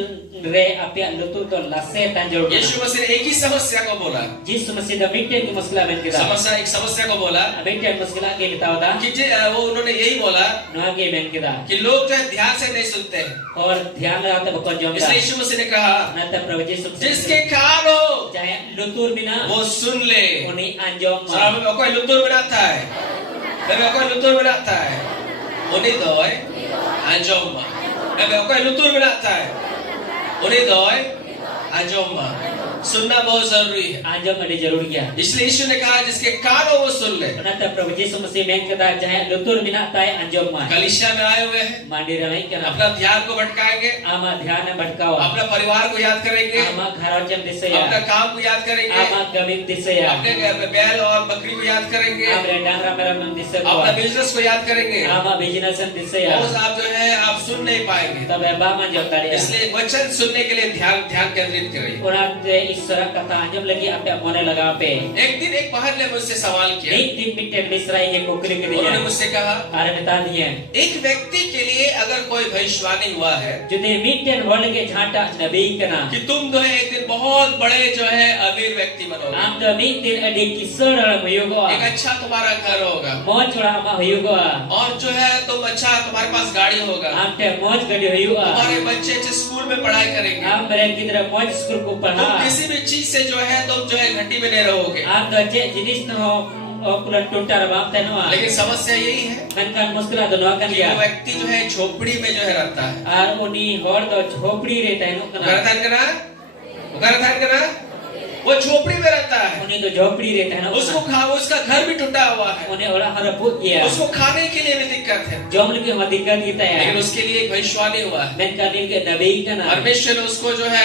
re apia lutul to lase tanjur. यीशु मसीह ने एक ही समस्या को बोला। Jisu masih da miten ki musla ben kita. एक समस्या को बोला Miten musla ke kita wada. कि वो उन्होंने यही बोला Noa ke ben kita. कि लोग जो है ध्यान से नहीं सुनते हैं। Aur dhyan lata bakon jom इसलिए kita. यीशु मसीह ने कहा Nata Prabhu Jisu जिसके कान हो Jaya lutur bina. वो सुन ले। Uni anjom ma. साहब में कोई लुतुर बनाता है, मैं कोई लुतुर बनाता है, उन्हीं दोय अंजोमा, मैं कोई लुतुर बनाता है, उन्हीं दोय अंजोमा। सुनना बहुत जरूरी है। Anjom ada jarur kia. इसलिए यीशु ने कहा जिसके कान हो वो सुन ले। Nata Prabhu Jisu masih men kita jaya lutur bina tai anjom ma. कलीसिया में आए हुए हैं, Mandi ramai kana. अपना ध्यान को भटकाएंगे, Ama dhyan bhatkawa. अपना परिवार को याद करेंगे, Ama gharajam अपना disaya. काम को याद करेंगे, Ama gamik disaya. अपने बैल और बकरी को याद करेंगे, Amre dangra meram disaya. अपना बिजनेस को याद करेंगे। Ama businessan disaya. रोज आप जो है आप सुन नहीं पाएंगे। Tabe ba man jotari. इसलिए वचन सुनने के लिए ध्यान केंद्रित करिए। Orang ईश्वर कथा अंजम लगी आपे मोने लगा पे एक दिन एक बहन ने मुझसे सवाल किया, एक दिन मिट्टे मिस्राई के कोकरी के उन्होंने दिया मुझसे कहा, आरे बता दिए एक व्यक्ति के लिए अगर कोई भविष्यवाणी हुआ है जुदे मिट्टे होल के झाटा नबी कना कि तुम जो है एक दिन बहुत बड़े जो है अमीर व्यक्ति बनोगे, आम तो मिट्टे अडी किसर हुयुगो एक अच्छा तुम्हारा घर होगा, मौज छोड़ा मा हुयुगो और जो है तुम अच्छा तुम्हारे पास गाड़ी होगा, आम ते मौज गडी हुयुगो तुम्हारे बच्चे अच्छे स्कूल में पढ़ाई करेंगे, आम बरे किधर मौज स्कूल को पढ़ा तुम किसी भी चीज से जो है तुम जो है घटी में नहीं रहोगे। आम तो जे जिनिस न हो पुला टूटा रबाम तनो लेकिन समस्या यही है मनकान मुश्किल तो नौकन कि दिया वो व्यक्ति जो है झोपड़ी में जो है रहता है। आर उनी होड़ तो झोपड़ी रहता है नो कना गलत करना, गलत करना, वो झोपड़ी में रहता है, उन्हें तो झोपड़ी रहता है ना उसका घर भी टूटा हुआ है, उन्हें ओला हर भूख गया उसको खाने के लिए भी दिक्कत है, जोमल की हम दिक्कत की लेकिन तय उसके लिए एक भविष्यवाणी हुआ है। मैं का नील के नबी का ना परमेश्वर ने उसको जो है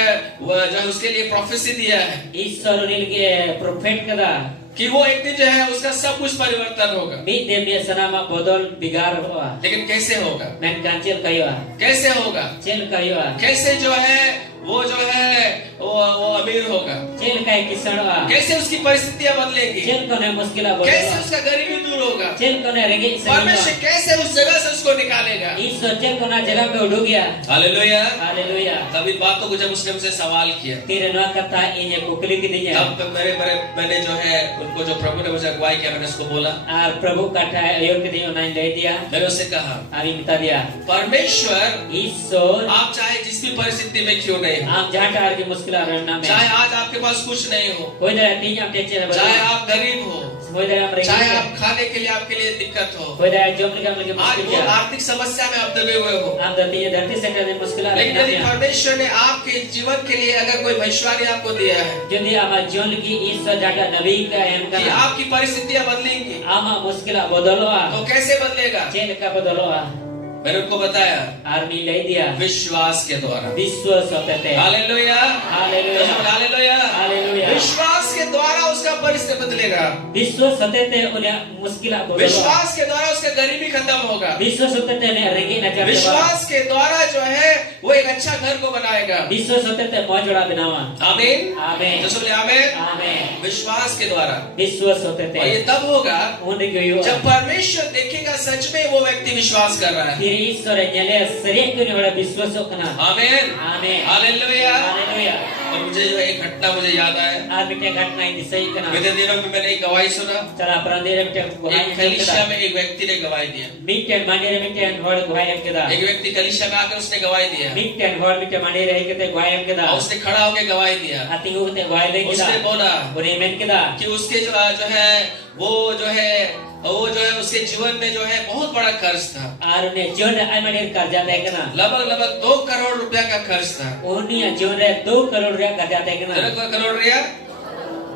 उसके लिए प्रोफेसी दिया है ईश्वर नील के प्रोफेट कदा कि वो एक दिन जो है उसका सब कुछ परिवर्तन होगा। बीत देव में सनामा बदल बिगाड़ हुआ लेकिन कैसे होगा, मैं का चेल कहियो कैसे होगा, चेल कहियो कैसे जो है वो वो अमीर होगा, चेल का किसण कैसे उसकी परिस्थितियां बदलेंगी, चेल को ने मुश्किल कैसे उसका गरीबी दूर होगा, चेल को ने रेंगे परमेश्वर कैसे उस जगह से उसको निकालेगा। ईश्वर चेल को ना जगह पे उड़ गया। Hallelujah, hallelujah. तब इन बातों को जब उसने मुझसे सवाल किया तेरे नवा कथा इन कुकली की दी है तब मैंने जो है उनको जो प्रभु ने मुझे अगुवाई किया मैंने उसको बोला, और प्रभु कथा अयोग्य दी उन्हें दे दिया। मैंने उससे कहा आरी बता दिया परमेश्वर ईश्वर आप चाहे जिस भी परिस्थिति में क्यों नहीं हो, आप जहाँ टार की मुश्किल रहना में चाहे आज आपके पास कुछ नहीं हो, कोई दर तीन आप टेंशन है चाहे आप गरीब हो, कोई दर हम चाहे आप खाने के लिए आपके लिए दिक्कत हो, कोई दर जो अपने के आज मुश्किल वो क्या आर्थिक समस्या में आप दबे हुए हो, आप धरती से कर मुश्किल लेकिन यदि परमेश्वर ने आपके जीवन के लिए अगर कोई भविष्यवाणी आपको दिया है यदि हमारे जीवन की ईश्वर जाटा नबी का एम कि का आपकी परिस्थितियां बदलेंगी, आमा मुश्किल बदलो तो कैसे बदलेगा, चेल का बदलो मैंने उनको बताया आर्मी ले दिया विश्वास के द्वारा। विश्वास होते थे। Hallelujah, hallelujah, hallelujah, hallelujah. विश्वास के द्वारा उसका परिस्थिति बदलेगा, विश्वास होते थे उन्हें मुश्किल विश्वास के द्वारा उसका गरीबी खत्म होगा, विश्वास होते थे उन्हें रेंगे न विश्वास के द्वारा जो है वो एक अच्छा घर को बनाएगा, विश्वास होते थे मौजोड़ा बनावा। आमीन, आमीन, तो बोले आमीन, आमीन। विश्वास के द्वारा विश्वास होते थे और ये तब होगा उन्हें जब परमेश्वर देखेगा सच में वो व्यक्ति विश्वास कर रहा है। फिर ईश्वर ने सरिया क्यों नहीं बड़ा विश्वास होना। आमीन, आमीन, हालेलुया। हालेलुया। और मुझे जो एक घटना मुझे याद आया, आज बेटे घटना ही सही करना बीते दिनों में मैंने एक गवाही सुना, चला अपराधेरे बेटे एक कलीसिया में एक व्यक्ति ने गवाही दिया, मिट्टन मांडेरे मिट्टन होड़ गुहायम केदा एक व्यक्ति कलीसिया में आकर उसने गवाही दिया मिट्टन होड़ मिट्टन मांडेरे है केते गुहायम केदा और उसने खड़ा होकर गवाही दिया, आतिंगो केते गुहायम केदा उसने बोला बोले मेन केदा कि उसके जो है उसके जीवन में जो है बहुत बड़ा कर्ज था, और उन्हें जीवन में आई मांडेर कर्जा दे के ना लगभग 2 करोड़ रुपया का कर्ज था। उन्हें जीवन में 2 करोड़ रुपया कर्जा दे के ना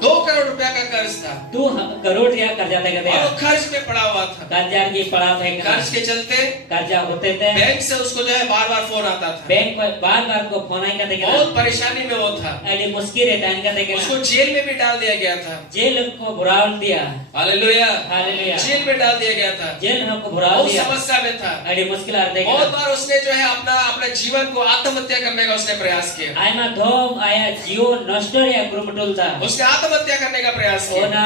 2 करोड़ रुपया का कर्ज था, 2 करोड़ रुपया कर्जा दे के और वो कर्ज में पड़ा हुआ था। कर्जा की पड़ा था कर्ज के चलते कर्जा होते थे बैंक से उसको जो है बार-बार फोन आता था, बैंक में बार-बार को फोन आई करते के बहुत परेशानी में वो था, अरे मुश्किल रहता है इनका देखे उसको जेल में भी डाल दिया गया था। जेल को भुराव दिया। Hallelujah, hallelujah. जेल में डाल दिया गया था, जेल हमको भुराव बहुत दिया, समस्या में था, अरे मुश्किल आते बहुत बार उसने जो है अपना जीवन को आत्महत्या करने का उसने प्रयास किया, आय में धोम आया जीवन नष्ट या ग्रुमटोल था, उसने आत्महत्या करने का प्रयास किया, ओना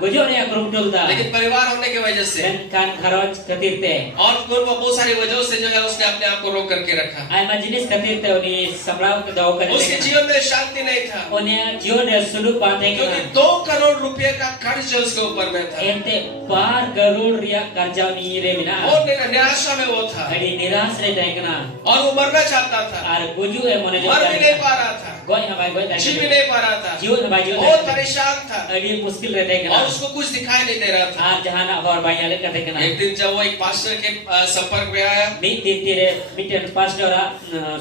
गुजर या ग्रुमटोल था, लेकिन परिवार होने की वजह से कान खरोच खातिर थे और बहुत सारी वजहों से जो है उसने अपने आप को रोक करके रखा। आय में जिनिस खातिर थे उन्हें संभलाव के दो करे उसके जीवन में शांति नहीं था, उन्हें जीवन सुलूक पाते क्योंकि 2 करोड़ रुपए का कर्ज उसके ऊपर में था, एंते 12 करोड़ रिया कर्जा नहीं रे बिना और निराशा में वो था, अरे निराश रहता है ना, और वो मरना चाहता था, और गुजू है मने जो मर भी नहीं पा रहा था, गोय हमारे गोय जी भी नहीं पा रहा था, जीवन हमारे जीवन बहुत परेशान था, अरे मुश्किल रहता है और उसको कुछ दिखाई नहीं दे रहा था। आज जहां ना और भाई आले करते के ना एक दिन जब वो एक पास्टर के संपर्क में आया, तेरे मिटन पास्टर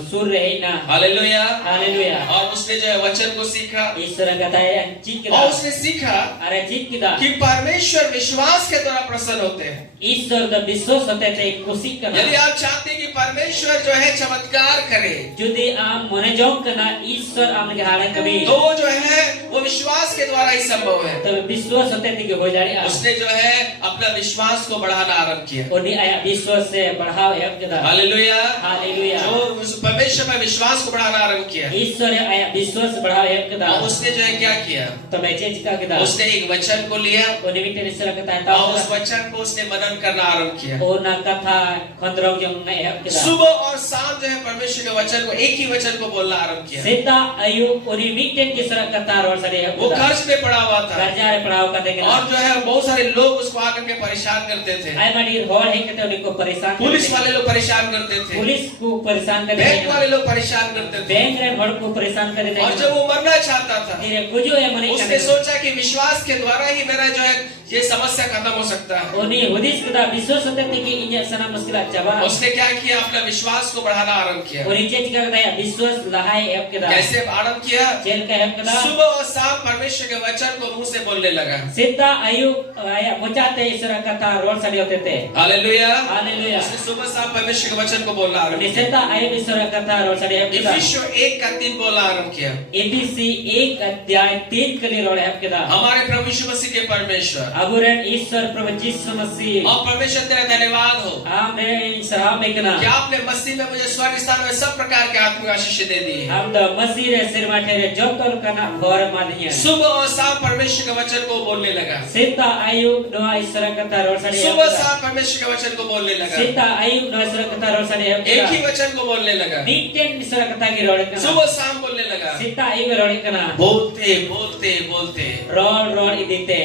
सुर रहे ना, हालेलुया, हालेलुया, और उसने जो है वचन को सीखा, ईश्वर कहता है जीत के और उसने सीखा अरे जीत के कि परमेश्वर विश्वास के द्वारा प्रसन्न होते हैं। ईश्वर द विश्वास होते थे खुशी करना, यदि आप चाहते हैं कि परमेश्वर जो है चमत्कार करे, यदि आप मने जो करना ईश्वर आपने हारे कभी तो वो जो है वो विश्वास के द्वारा द्वारा ही संभव है। तो विश्वास होते थे कि हो जाए उसने जो है अपना विश्वास को बढ़ाना आरंभ किया। उन्हीं आया विश्वास से बढ़ाव है आपके हालेलुया। हालेलुया जो उस परमेश्वर में विश्वास को बढ़ाना आरंभ किया, ईश्वर आया विश्वास बढ़ाव है आपके और उसने जो है क्या किया, तो मैं चेंज का के उसने एक वचन को लिया उन्हीं में तेरे सर का था और उस वचन को उसने मनन करना आरंभ किया। और ना कथा खंडरों जो मैं आपके सुबह और शाम जो है परमेश्वर के वचन को, एक ही वचन को बोलना आरंभ किया। सीता आयु उन्हीं मीटिंग की सर कथा और सरे वो कर्ज में पड़ा हुआ था कर्जा रे पढ़ाओ का देखे और जो है बहुत सारे लोग उसको आकर के परेशान करते थे। आई मडी होड़ है कि तो उनको परेशान पुलिस वाले लोग परेशान करते थे, पुलिस को परेशान कर बैंक वाले लोग परेशान करते थे। बैंक रे होड़ को परेशान कर देते और जब वो मरना चाहता था, तेरे कुछ है मने उसने सोचा कि विश्वास के द्वारा ही मेरा जो है ये समस्या खत्म हो सकता है। उन्हीं हुदिस कदा विश्वास होते थे कि इन सना मुश्किल चाबा उसने क्या किया, अपना विश्वास को बढ़ाना आरंभ किया। और नीचे का कदा विश्वास लहाय ऐप के दा कैसे आरंभ किया? जेल का ऐप के दा सुबह और शाम परमेश्वर के वचन को मुंह से बोलने लगा। सीता आयु आया मुचाते ईश्वर कथा रोड सड़ी होते थे। हालेलुया। हालेलुया उसने सुबह शाम परमेश्वर के वचन को बोलना आरंभ किया। सीता आयु ईश्वर कथा रोड सड़ी ऐप के दा इफिसियों 1:3 बोलना आरंभ किया। एबीसी 1 अध्याय 3 के लिए रोड ऐप के दा हमारे प्रभु यीशु मसीह के परमेश्वर अबुरन ईश्वर प्रभु यीशु मसीह और परमेश्वर तेरा धन्यवाद हो। आमीन सलाम एकना कि आपने मसीह में मुझे स्वर्ग स्थान में सब प्रकार के आत्मिक आशीष दे दी है। हम तो मसीह रे सिर माथे रे जोतल कना भोर मादिया सुबह और शाम परमेश्वर के वचन को बोलने लगा। सीता आयु नो ईश्वर कथा रोड सड़ी सुबह शाम परमेश्वर के वचन को बोलने लगा। सीता आयु नो ईश्वर कथा रोड सड़ी एक ही वचन को बोलने लगा। मीटिंग ईश्वर कथा की रोड कना सुबह शाम बोलने लगा। सीता आयु रोड कना बोलते बोलते बोलते रोड रोड इदिते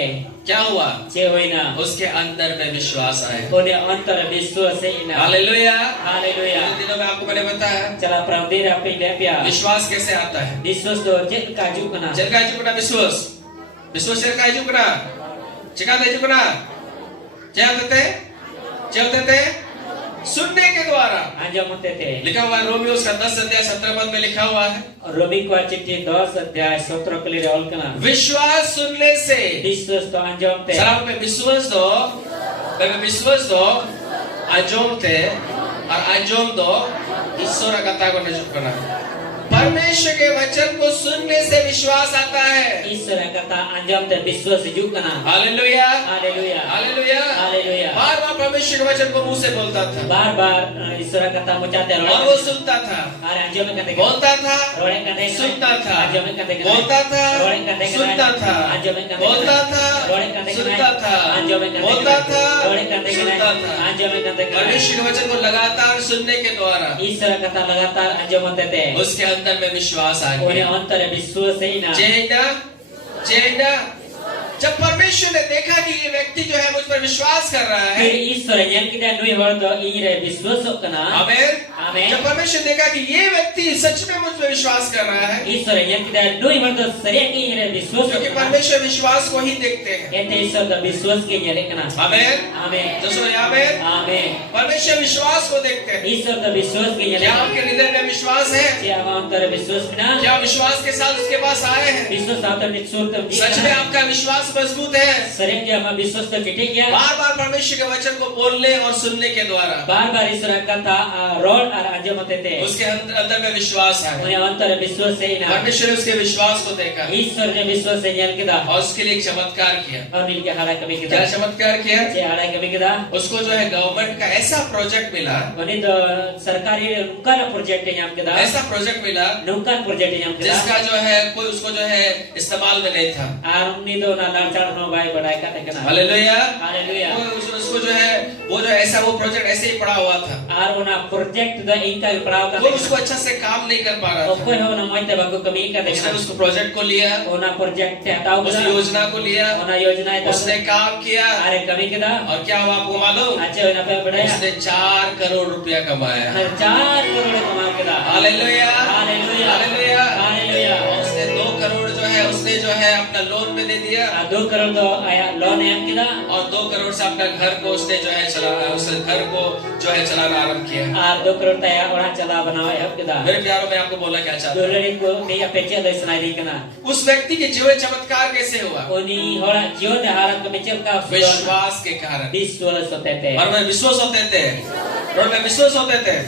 क्या हुआ? जे होइना उसके अंदर में विश्वास आया। ओने अंतर विश्वास से इना हालेलुया। हालेलुया इन दिनों में आपको मैंने बताया चला प्रभुदेर पे लेपिया विश्वास कैसे आता है। विश्वास तो जेल का जुकना चलका जुकना विश्वास, विश्वास चलका जुकना, चिका दे जुकना, चलते थे सुनने के द्वारा। अंजाम होते थे लिखा हुआ है रोमियो उसका 10 अध्याय 17 पद में लिखा हुआ है, रोमी को चिट्ठी 10 अध्याय 17 के लिए रोल करना विश्वास सुनने से। विश्वास तो अंजाम थे सलाम पे विश्वास दो, पे विश्वास दो अंजाम थे और अंजाम दो ईश्वर का कथा को नजर करना। परमेश्वर के वचन को सुनने से विश्वास आता है। ईश्वर कथा अंजाम ते विश्वास जुकना हालेलुया। Hallelujah hallelujah. हालेलुया बार बार परमेश्वर के वचन को मुंह से बोलता था, बार बार ईश्वर कथा मुचाते और वो सुनता था, और अंजाम में कहते बोलता था, रोड़े कहते सुनता था, अंजाम में कहते बोलता था, रोड़े कहते सुनता था, अंजाम में कहते बोलता था, रोड़े कहते सुनता था, अंजाम में कहते बोलता था, रोड़े कहते सुनता था। अंजाम में कहते परमेश्वर के वचन को लगातार सुनने के द्वारा ईश्वर कथा लगातार अंजाम होते थे उसके अंदर में विश्वास आ उन्हें गया। अंतर विश्वास है ना चेंडा जब परमेश्वर ने देखा कि ये व्यक्ति जो है मुझ पर विश्वास कर रहा है, फिर ईश्वर जन की नुई हो तो इरे विश्वास करना आमीन। आमीन। जब परमेश्वर ने देखा कि ये व्यक्ति सच में मुझ पर विश्वास कर रहा है, ईश्वर जन की नुई हो तो सरिया की इरे विश्वास क्योंकि करना परमेश्वर विश्वास को ही देखते हैं। एते ईश्वर का विश्वास के जरे करना आमीन। आमीन तो सुनो आमीन। आमीन परमेश्वर विश्वास को देखते हैं। ईश्वर का विश्वास के जरे क्या आपके हृदय में विश्वास है? क्या हम अंतर विश्वास बिना क्या विश्वास के साथ उसके पास आए हैं? विश्वास आता निश्चय तो सच में आपका विश्वास मजबूत है? सरिया के हम विश्वास तो मिटे क्या बार बार परमेश्वर के वचन को बोलने और सुनने के द्वारा बार बार ईश्वर कथा रोड और अंजाम होते थे उसके अंदर में विश्वास है। उन्हें अंतर विश्वास है ना परमेश्वर ने उसके विश्वास को देखा ईश्वर ने विश्वास से जन के दा और उसके लिए एक चमत्कार किया। और नील के हाड़ा कभी के क्या दा चमत्कार किया? जे हाड़ा कभी के दा उसको जो है गवर्नमेंट का ऐसा प्रोजेक्ट मिला, वनी तो सरकारी नुकसान प्रोजेक्ट है यहाँ के दा ऐसा प्रोजेक्ट मिला नुकसान प्रोजेक्ट है यहाँ के दा जिसका जो है कोई उसको जो है इस्तेमाल में नहीं था। और उन्हीं तो ना लाचार नो भाई बढ़ाई का देखना हालेलुया। हालेलुया उसको जो है वो जो ऐसा वो प्रोजेक्ट ऐसे ही पड़ा हुआ था, और उना प्रोजेक्ट द इनका पढ़ाव का वो उसको अच्छा से काम नहीं कर पा रहा तो था। कोई हो ना मोइते बागो कमी का उसने देखना उसको प्रोजेक्ट को लिया, उना प्रोजेक्ट हटाओ उस योजना को लिया, उना योजना है उसने काम किया अरे कमी के दा और क्या हुआ आपको मालूम? अच्छे ना पे बढ़ाया उसने 4 करोड़ रुपया कमाया। 4 करोड़ कमा के दा हालेलुया। Hallelujah hallelujah. हालेलुया उसने 2 करोड़ जो है उसने जो है अपना लोन में दे दिया 2 करोड़ तो आया लोन है हम के दा और 2 करोड़ से अपना घर को उसने जो है उस घर को जो है चलाना आरंभ किया। और 2 करोड़ तया ओड़ा चला बनावा है हम के दा मेरे प्यारों में आपको बोलना क्या चाहता हूं? डॉलर को नहीं अपेक्षा दे सुनाई दी कना उस व्यक्ति के जीवन चमत्कार कैसे हुआ? ओनी होड़ा जीवन हारत को मिचल का विश्वास के कारण। विश्वास होते थे और में विश्वास होते थे, और में विश्वास होते थे।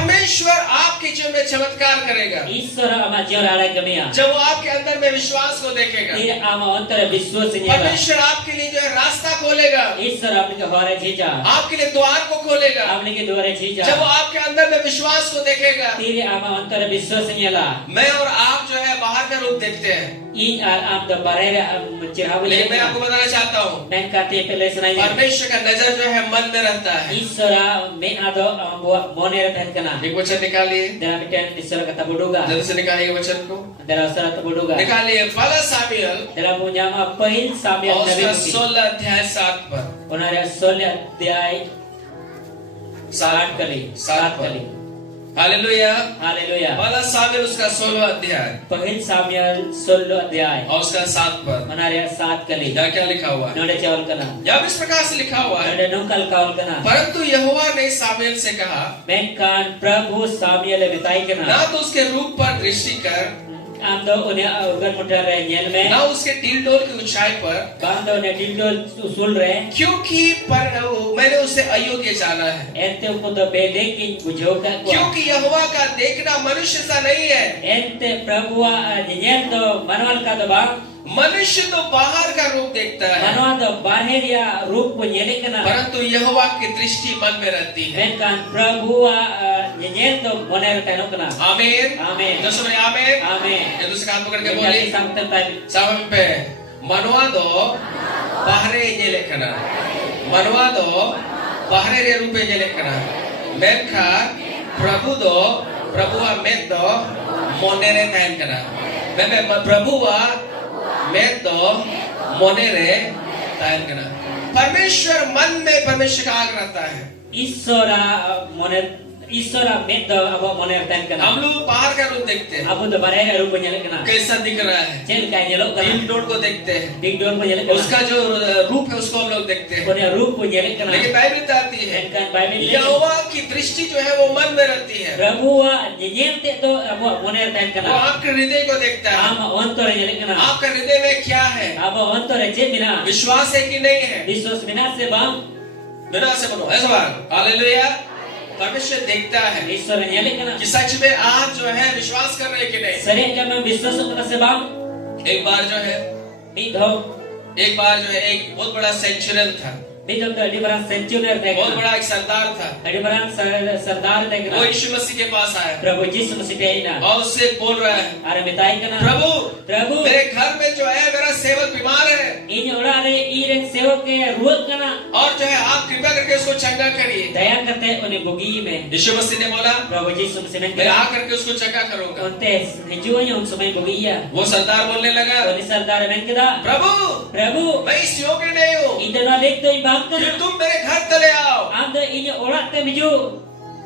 परमेश्वर आपके जीवन में चमत्कार करेगा Isora ama jiwa ada kemia. जब वो आपके अंदर में विश्वास को देखेगा। Tira ama antara विश्वासनीय. परमेश्वर आपके लिए जो है रास्ता खोलेगा, Isora अपने के हरे चीजा. आपके लिए द्वार को खोलेगा। अपने के द्वारे चीजा. जब वो आपके अंदर में विश्वास को देखेगा, Tira ama antara विश्वासनीय ला. मैं और आप जो है बाहर का रूप देखते हैं, In am the barrier mencirabu. लेकिन मैं आपको बताना चाहता हूँ Ben kati pelesnai. परमेश्वर का नजर जो है मन में रहता है। Isora me ado buat moner dan kena. एक वचन निकालिए, Dalam ikan Isora kata bodoga. जल्दी से निकालिए वचन को, Dalam Isora kata bodoga. निकालिए पहला Samuel Dalam punya ama Pahil Samuel और Nabi उसका Musa. 16 अध्याय 7 पर, Onara soleh diai 7 kali. 7 kali. Hallelujah. Haleluya. पहला सामुएल उसका 16 अध्याय Pahil Samuel 16 diai. और उसका 7 पर Onara 7 kali. क्या क्या लिखा हुआ है? Node cawal kena. यहाँ इस प्रकार से लिखा हुआ है, Node nungkal kawal kena. परंतु यहोवा ने सामुएल से कहा, Menkan Prabhu Samuel betai kena. ना तो उसके रूप पर दृष्टि कर, Am do unya organ mutar re nyel me. ना उसके ढील डोल की ऊंचाई पर, Bang do ne dildol usul re. क्योंकि मैंने उसे अयोग्य जाना है। Ente upo do bedekin bujoka kwa. क्योंकि यहोवा का देखना मनुष्य सा नहीं है, Ente Prabhu nyel do manual ka do bang. मनुष्य तो बाहर का रूप देखता है, Manual do bahir रूप को nyele kena. परंतु यहोवा की दृष्टि मन में रहती है। Menkan Prabhu nyel do moner kanu kena. आमीन। Amen. जो समय आमीन। Amen. ये दूसरे हाथ पकड़ के Jadi बोली sampai tadi. सामने पे मनवा दो बाहरे ये लेखना, मनवा दो बाहरे रे रूपे ये लेखना, मैं खा प्रभु दो प्रभुआ मैं दो मोनेरे तैन करा, मैं प्रभुआ मैं दो मोनेरे तैन करा। परमेश्वर मन में परमेश्वर का आग रहता है। Isora medo abo moner tan kena. हम लोग बाहर का रूप देखते हैं, Abu do bahir रूप nyele kena. कैसा दिख रहा है, Cel ka nyelok दिल kena. डोर को देखते हैं, Dingdor ko nyele kena. उसका जो रूप है उसको हम लोग देखते हैं। Punya रूप ko nyele kena. लेकिन बाइबल बताती है Menkan Bible यहोवा की दृष्टि जो है वो मन में रहती है, Prabhu nyel te do abo moner tan वो kena. आपके हृदय को देखता है। Ama ontor nyele kena. आपका हृदय में क्या है, Abo ontor je mina. विश्वास है कि नहीं है? Visos mina se bang. बिना से बोलो ऐसा बात। हालेलुया। परमेश्वर देखता है Isora nyele kena. कि सच में आप जो है विश्वास कर रहे हैं कि नहीं। Sare kama visos kena se bang. एक बार जो है एक बहुत बड़ा सेंचुरियन था, Bidok do liberan centurion बहुत dekna. बड़ा एक सरदार था, Liberan sardar वो dekna. यीशु मसीह के पास आया Prabhu Jesus mesti ina. और उससे बोल रहा है, Are mitai kena. प्रभु मेरे घर में जो है मेरा सेवक बीमार है Ini orang ada iren sewak ke ruak kena. और जो है आप कृपा करके उसको चंगा करिए। Daya kate one bugi me. यीशु मसीह ने बोला Prabhu Jesus mesti मैं kena. आकर के उसको चंगा करूंगा। Kontes hijuanya un semai bugi ya. वो सरदार बोलने लगा, Oni sardar men keda. प्रभु Prabhu मैं इस योग्य नहीं हूँ ida na lek to ibang कि kena. तुम मेरे घर तले आओ। Anda ini orang te miju.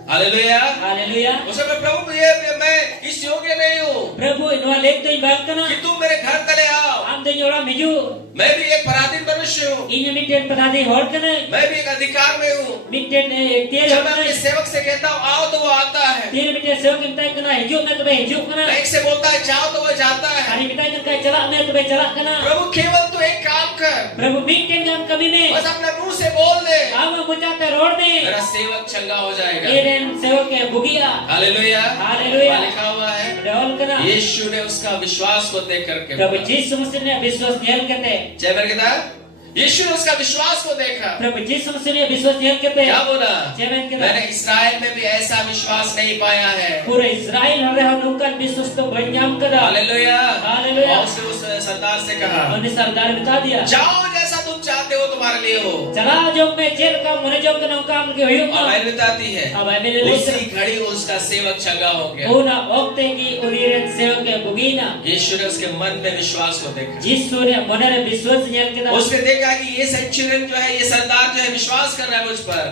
Hallelujah. Haleluya. उसे मैं प्रभु ये मैं इस योग्य नहीं हूँ Prabhu ino lek to ibang kena. कि तुम मेरे घर तले आओ। Anda ini orang miju. मैं भी एक पराधीन मनुष्य हूँ, Ini miten penadi hor kena. मैं भी एक अधिकार में हूँ। Miten tiel जब मैं kena. अपने सेवक से कहता हूँ आओ तो वो आता है, Tiel miten sewak mitai kena. Hijuk me to be hijuk kena. मैं एक से बोलता है जाओ तो वो जाता है। Hari mitai kena kai celak me to be celak kena. प्रभु केवल तो एक काम कर, Prabhu miten ngam kami me. बस अपने मुंह से बोल दे, Ama mujate road me. मेरा सेवक चंगा हो जाएगा। Iren sewak ke bugia. Hallelujah. Haleluya. वहाँ लिखा हुआ है Dawal kena. यीशु ने उसका विश्वास को देख करके Prabhu बोला। Jesus mesti ne biswas nyel kete. जय मेरे कहता यीशु ने उसका विश्वास को देखा, Prabhu Jesus mesti ne biswas nyel kete. क्या बोला, Jai men kete. मैंने इस्राएल में भी ऐसा विश्वास नहीं पाया है। Pura Israel hare hanungkan biswas to banyam kada. Hallelujah. Hallelujah. और उसने उस सरदार से कहा Oni sardar bita diya. जाओ जैसा तुम चाहते हो तुम्हारे लिए हो। Chala jog me chel ka mone jog ka nangkam ke hoyuk और na. बाइबल बताती है Aba Bible उसी घड़ी उसका सेवक चंगा हो गया। Una okte ki uniren sewak ke bugina. यीशु ने उसके मन में विश्वास को देखा, Jesus ne monere biswas nyel kete. उसने देखा कि ये सेंचुरियन जो है, ये सरदार जो है विश्वास कर रहा है मुझ पर,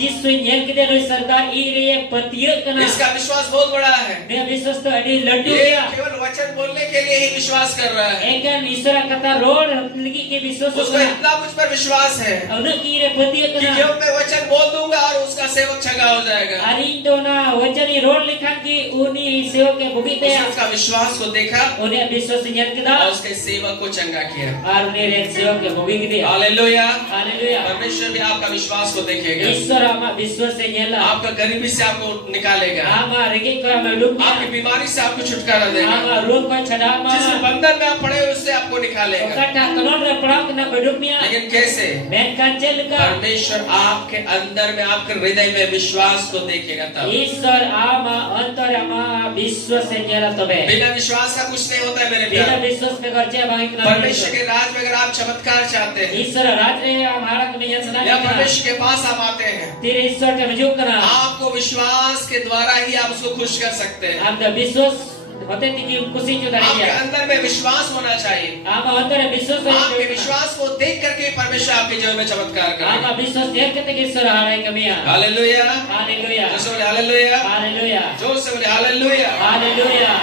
Jesus nyel kete no sardar ire patiya kana. इसका विश्वास बहुत बड़ा है। Ne biswas to adi laddu ये ya. केवल वचन बोलने के लिए ही विश्वास कर रहा है, Ekan Isra kata road lagi ke biswas उसको kana. इतना मुझ पर विश्वास है Una kire pati कि kana. जब मैं वचन बोल दूंगा और उसका सेवक चंगा हो जाएगा। Arin do na wajani roll likhan ki uni seo ke bugite. उसने उसका विश्वास को देखा Uni biswas nyat और kita. उसके सेवक को चंगा किया। Ar uni ren seo ke bugite. Hallelujah. Hallelujah. परमेश्वर भी आपका विश्वास को देखेगा, Ishwar ama biswas se nyala. आपका गरीबी से आपको निकालेगा, Ama regi ko ama lupya. आपकी बीमारी से आपको छुटकारा देगा, Ama rog ko chadama. जिस बंधन में आप पड़े हुए उससे आपको निकालेगा। Kata kanon re padaw kena bedupnya. लेकिन कैसे? Men kancel ka. परमेश्वर आपके अंदर में, आपके हृदय में विश्वास को देखेगा तब। Ishwar ama antar ama biswas se nyala tobe. बिना विश्वास का कुछ नहीं होता है मेरे Bila प्यारे। biswas pe karche bhai kena. परमेश्वर के राज में अगर आप चमत्कार चाहते हैं Ishwar ratre amara kene yan sana. या परमेश्वर के पास आप आते हैं, Tire Ishwar ke maju kana. आपको विश्वास के द्वारा ही आप उसको खुश कर सकते हैं। Am da biswas hote ti ki kusi chu आपके dariya. अंदर में विश्वास होना चाहिए। Ama antar biswas आपके विश्वास को देख करके परमेश्वर आपके जीवन में चमत्कार करेगा। Ama biswas dekh ke te Ishwar harai kamiya. Hallelujah. Hallelujah. जोर से बोले हालेलुया। Hallelujah. जोर से बोले हालेलुया। Hallelujah.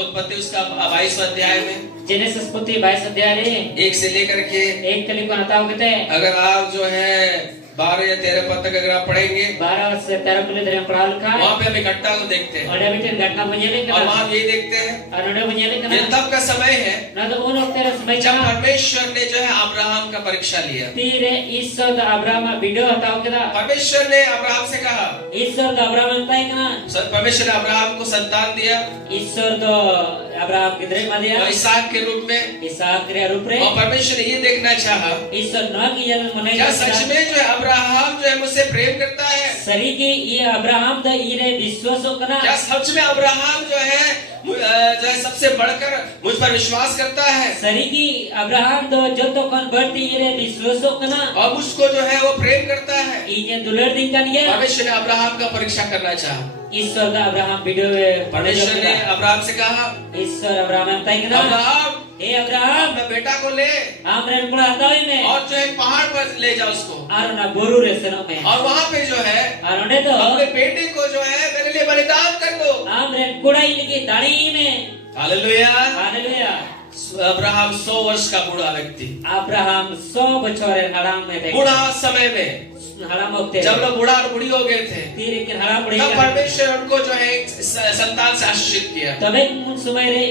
उत्पत्ति उसका 22वां अध्याय में Genesis putih 22 अध्याय रे 1 से लेकर के एक कली को हटाओ कहते अगर आप जो है 12 या 13 पद तक अगर आप पढ़ेंगे 12 से 13 कली धरे पढ़ा लिखा वहाँ पे हम इकट्ठा को देखते हैं और बिटिन घटना मुझे और कना वहाँ हम ये देखते हैं और नडे मुझे ये कना तब का समय है ना तो उन वक्त तेरे समय जब का परमेश्वर ने जो है अब्राहम का परीक्षा लिया। तीरे ईश्वर द अब्राहम वीडियो हटाओ कहता परमेश्वर ने अब्राहम से कहा, ईश्वर द अब्राहम अंताई कना परमेश्वर ने अब्राहम को संतान दिया ईश्वर द अब्राहम किधरे में दिया इसहाक के रूप में, इसहाक के रूप रे और परमेश्वर ने ये देखना चाहा ईश्वर न की जन मने क्या सच में जो है अब्राहम जो है मुझसे प्रेम करता है, सरी की ये अब्राहम द इरे विश्वासो कना क्या सच में अब्राहम जो है सबसे बढ़कर मुझ पर विश्वास करता है सरी की अब्राहम दो जो तो कौन बढ़ती इरे विश्वासो कना और मुझको जो है वो प्रेम करता है। इने दुलर दिन का नहीं परमेश्वर ने अब्राहम का परीक्षा करना चाहा। ईश्वर का अब्राहम वीडियो परमेश्वर ने अब्राहम से कहा, ईश्वर अब्राहम अंताई कना अब्राहम हे अब्राहम अपने बेटा को ले हमरे पुरा हताई में और जो है पहाड़ पर ले जा उसको, आरो ना बोरू रे सनो में और वहाँ पे जो है आरो ने तो अपने बेटे को जो है मेरे लिए बलिदान कर दो। हमरे कुड़ाई लिखी दाढ़ी में हालेलुया। हालेलुया। अब्राहम 100 वर्ष का बूढ़ा व्यक्ति, अब्राहम 100 बछोरे हराम में थे बूढ़ा समय में हराम होते जब लोग बूढ़ा और बूढ़ी हो गए थे तीर के हराम पड़े तब परमेश्वर उनको जो है संतान से आशीषित किया तबे मुन समय रे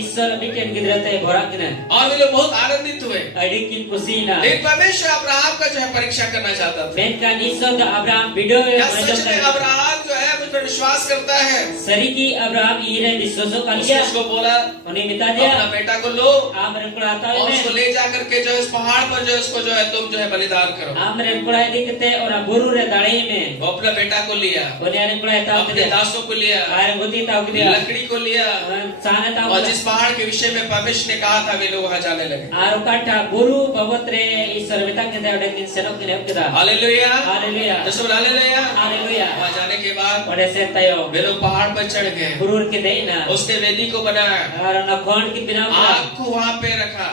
ईश्वर बिकेन गिरते भरा किने और वे लोग बहुत आनंदित हुए। अड़ी की खुशी ना लेकिन परमेश्वर अब्राहम का जो है परीक्षा करना चाहता था। बेन का ईश्वर का अब्राहम वीडियो क्या सच में अब्राहम जो है मुझ पर विश्वास करता है? सरी की अब्राहम इरे विश्वासो कर लिया उसको बोला उन्हें बता दिया अपना बेटा को लो आमरे को आता और है उसको ले जा करके जो है इस पहाड़ पर जो है उसको जो है तुम जो है बलिदान करो। आमरे को दिखते और गुरु रे दाढ़ी में वो अपने बेटा को लिया, उन्हें को आता अपने दासों को लिया, आरे गोती ताऊ दिया लकड़ी को लिया साने ताऊ और जिस पहाड़ के विषय में परमेश्वर ने कहा था वे लोग वहाँ जाने लगे। आरो काटा गुरु पवित्र ईश्वर बिता के देवड़े दिन सेनो के नेवकेदा हालेलुया। हालेलुया जैसे हालेलुया। हालेलुया वहाँ जाने के बाद बड़े से तयो वे लोग पहाड़ पर चढ़ गए, गुरु के देना उसने वेदी को बनाया, और न खोंड की बिना आग को वहाँ पे रखा,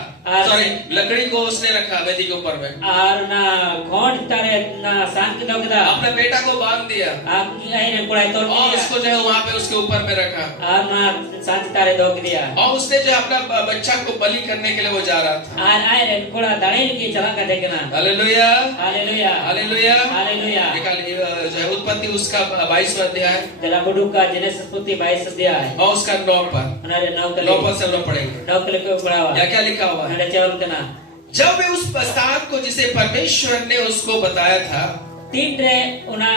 सॉरी लकड़ी को उसने रखा वेदी के ऊपर में, और ना खोंड तारे ना सांग के दोगदा अपने बेटा को बांध दिया आप आई ने कोड़ाई तोड़ और दिया उसको जो है वहाँ पे उसके ऊपर में रखा और ना सांग तारे दोग दिया और उसने जो है अपना बच्चा को बलि करने के लिए वो जा रहा था। और आए रे कोड़ा दाढ़ी की चला का देखना हालेलुया। Hallelujah hallelujah. हालेलुया जो है उत्पत्ति उसका 22वां अध्याय जला बुडू का जेनेसिस पुती 22 अध्याय और उसका 9 पर अरे 9 से हम लोग पढ़ेंगे। 9 कले को पढ़ावा क्या क्या लिखा हुआ है? नडे चावल कना जब वे उस प्रस्ताव को जिसे परमेश्वर ने उसको बताया था तीन रे उना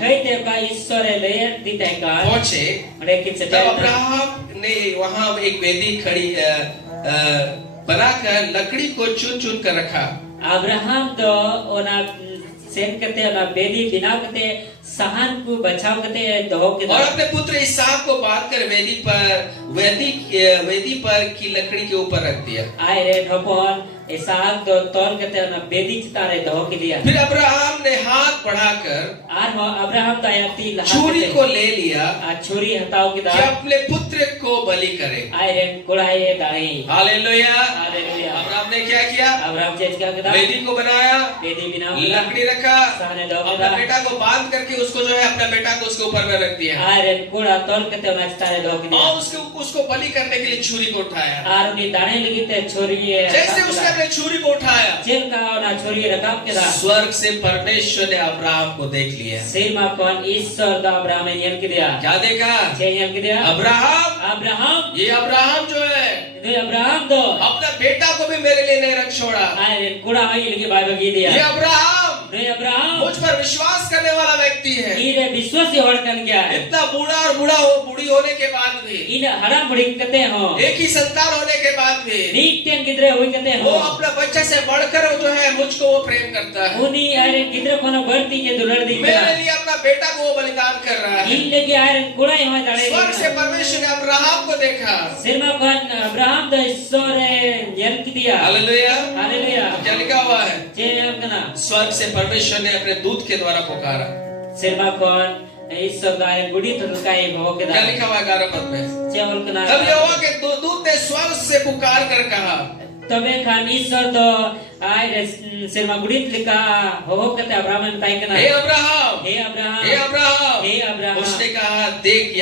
ठई दे का ईश्वर ले दीते का पहुंचे, अरे किसे तब अब्राहम ने वहां एक वेदी खड़ी बनाकर लकड़ी को चुन चुन कर रखा। अब्राहम तो उना सेन करते उना बेदी बिना करते सहन को बचाव करते दो के और अपने पुत्र इसहाक को बांधकर वेदी पर की लकड़ी के ऊपर रख दिया। आए रे ढपोन इसहाक दो तौल करते उना बेदी चितारे दो के दिया। फिर अब्राहम ने हाथ बढ़ाकर आर अब्राहम का याती छुरी को ले लिया आ छुरी हटाओ के कि दा अपने पुत्र को बलि करे। आए रे कोड़ाई दाई हालेलुया। हालेलुया अब्राहम ने ने क्या किया? Abraham cek kita वेदी को बनाया, pedi bina लकड़ी रखा, sahane do अपना kita बेटा को बांध करके उसको जो है अपना बेटा को उसके ऊपर में रख दिया aren kuda tol kete ona stare do kita और उसको बलि करने के लिए छुरी को उठाया। aruni dane lagi te chori जैसे उसने अपने छुरी को उठाया, cek ka ona chori rakap kita स्वर्ग से परमेश्वर ने अब्राहम को देख लिया। sirma kon Ishwar da Abraham nyel kidia क्या देखा? cek nyel kidia Abraham ये अब्राहम जो है itu Abraham do अपना बेटा को भी मेरे लिए नहीं रख छोड़ा। aren kuda hai lagi bai bagi dia ये अब्राहम itu Abraham मुझ पर विश्वास करने वाला व्यक्ति है। ire biswasi hor kan gaya इतना बूढ़ा और बूढ़ी होने के बाद भी, ina haram budi kete ho एक ही संतान होने के बाद भी, Niten gidra hui kete वो ho अपना बच्चे से बढ़कर जो है मुझको वो प्रेम करता है। uni aren gidra kono berti ke dular di मेरे kira लिए अपना बेटा को वो बलिदान कर रहा है। in lagi aren kuda ho dale स्वर्ग से परमेश्वर ने अब्राहम को देखा। sirma kon Abraham da Ishwar nyel kidia hallelujah. haleluya क्या लिखा हुआ है? cek kana स्वर्ग से परमेश्वर ने अपने दूत के द्वारा पुकारा। sirma kon Ishwar da aren gudi tu kai ho क्या kida लिखा हुआ है 11 पद में? cek kana तब यहोवा के दूत ने स्वर्ग से पुकार कर कहा, तबे खान ईश्वर तो आए सिरमा गुड़ित लिखा हो कते अब्राहम ताई कना हे अब्राहम, हे अब्राहम हे अब्राहम। हे अब्राहम उसने कहा, देख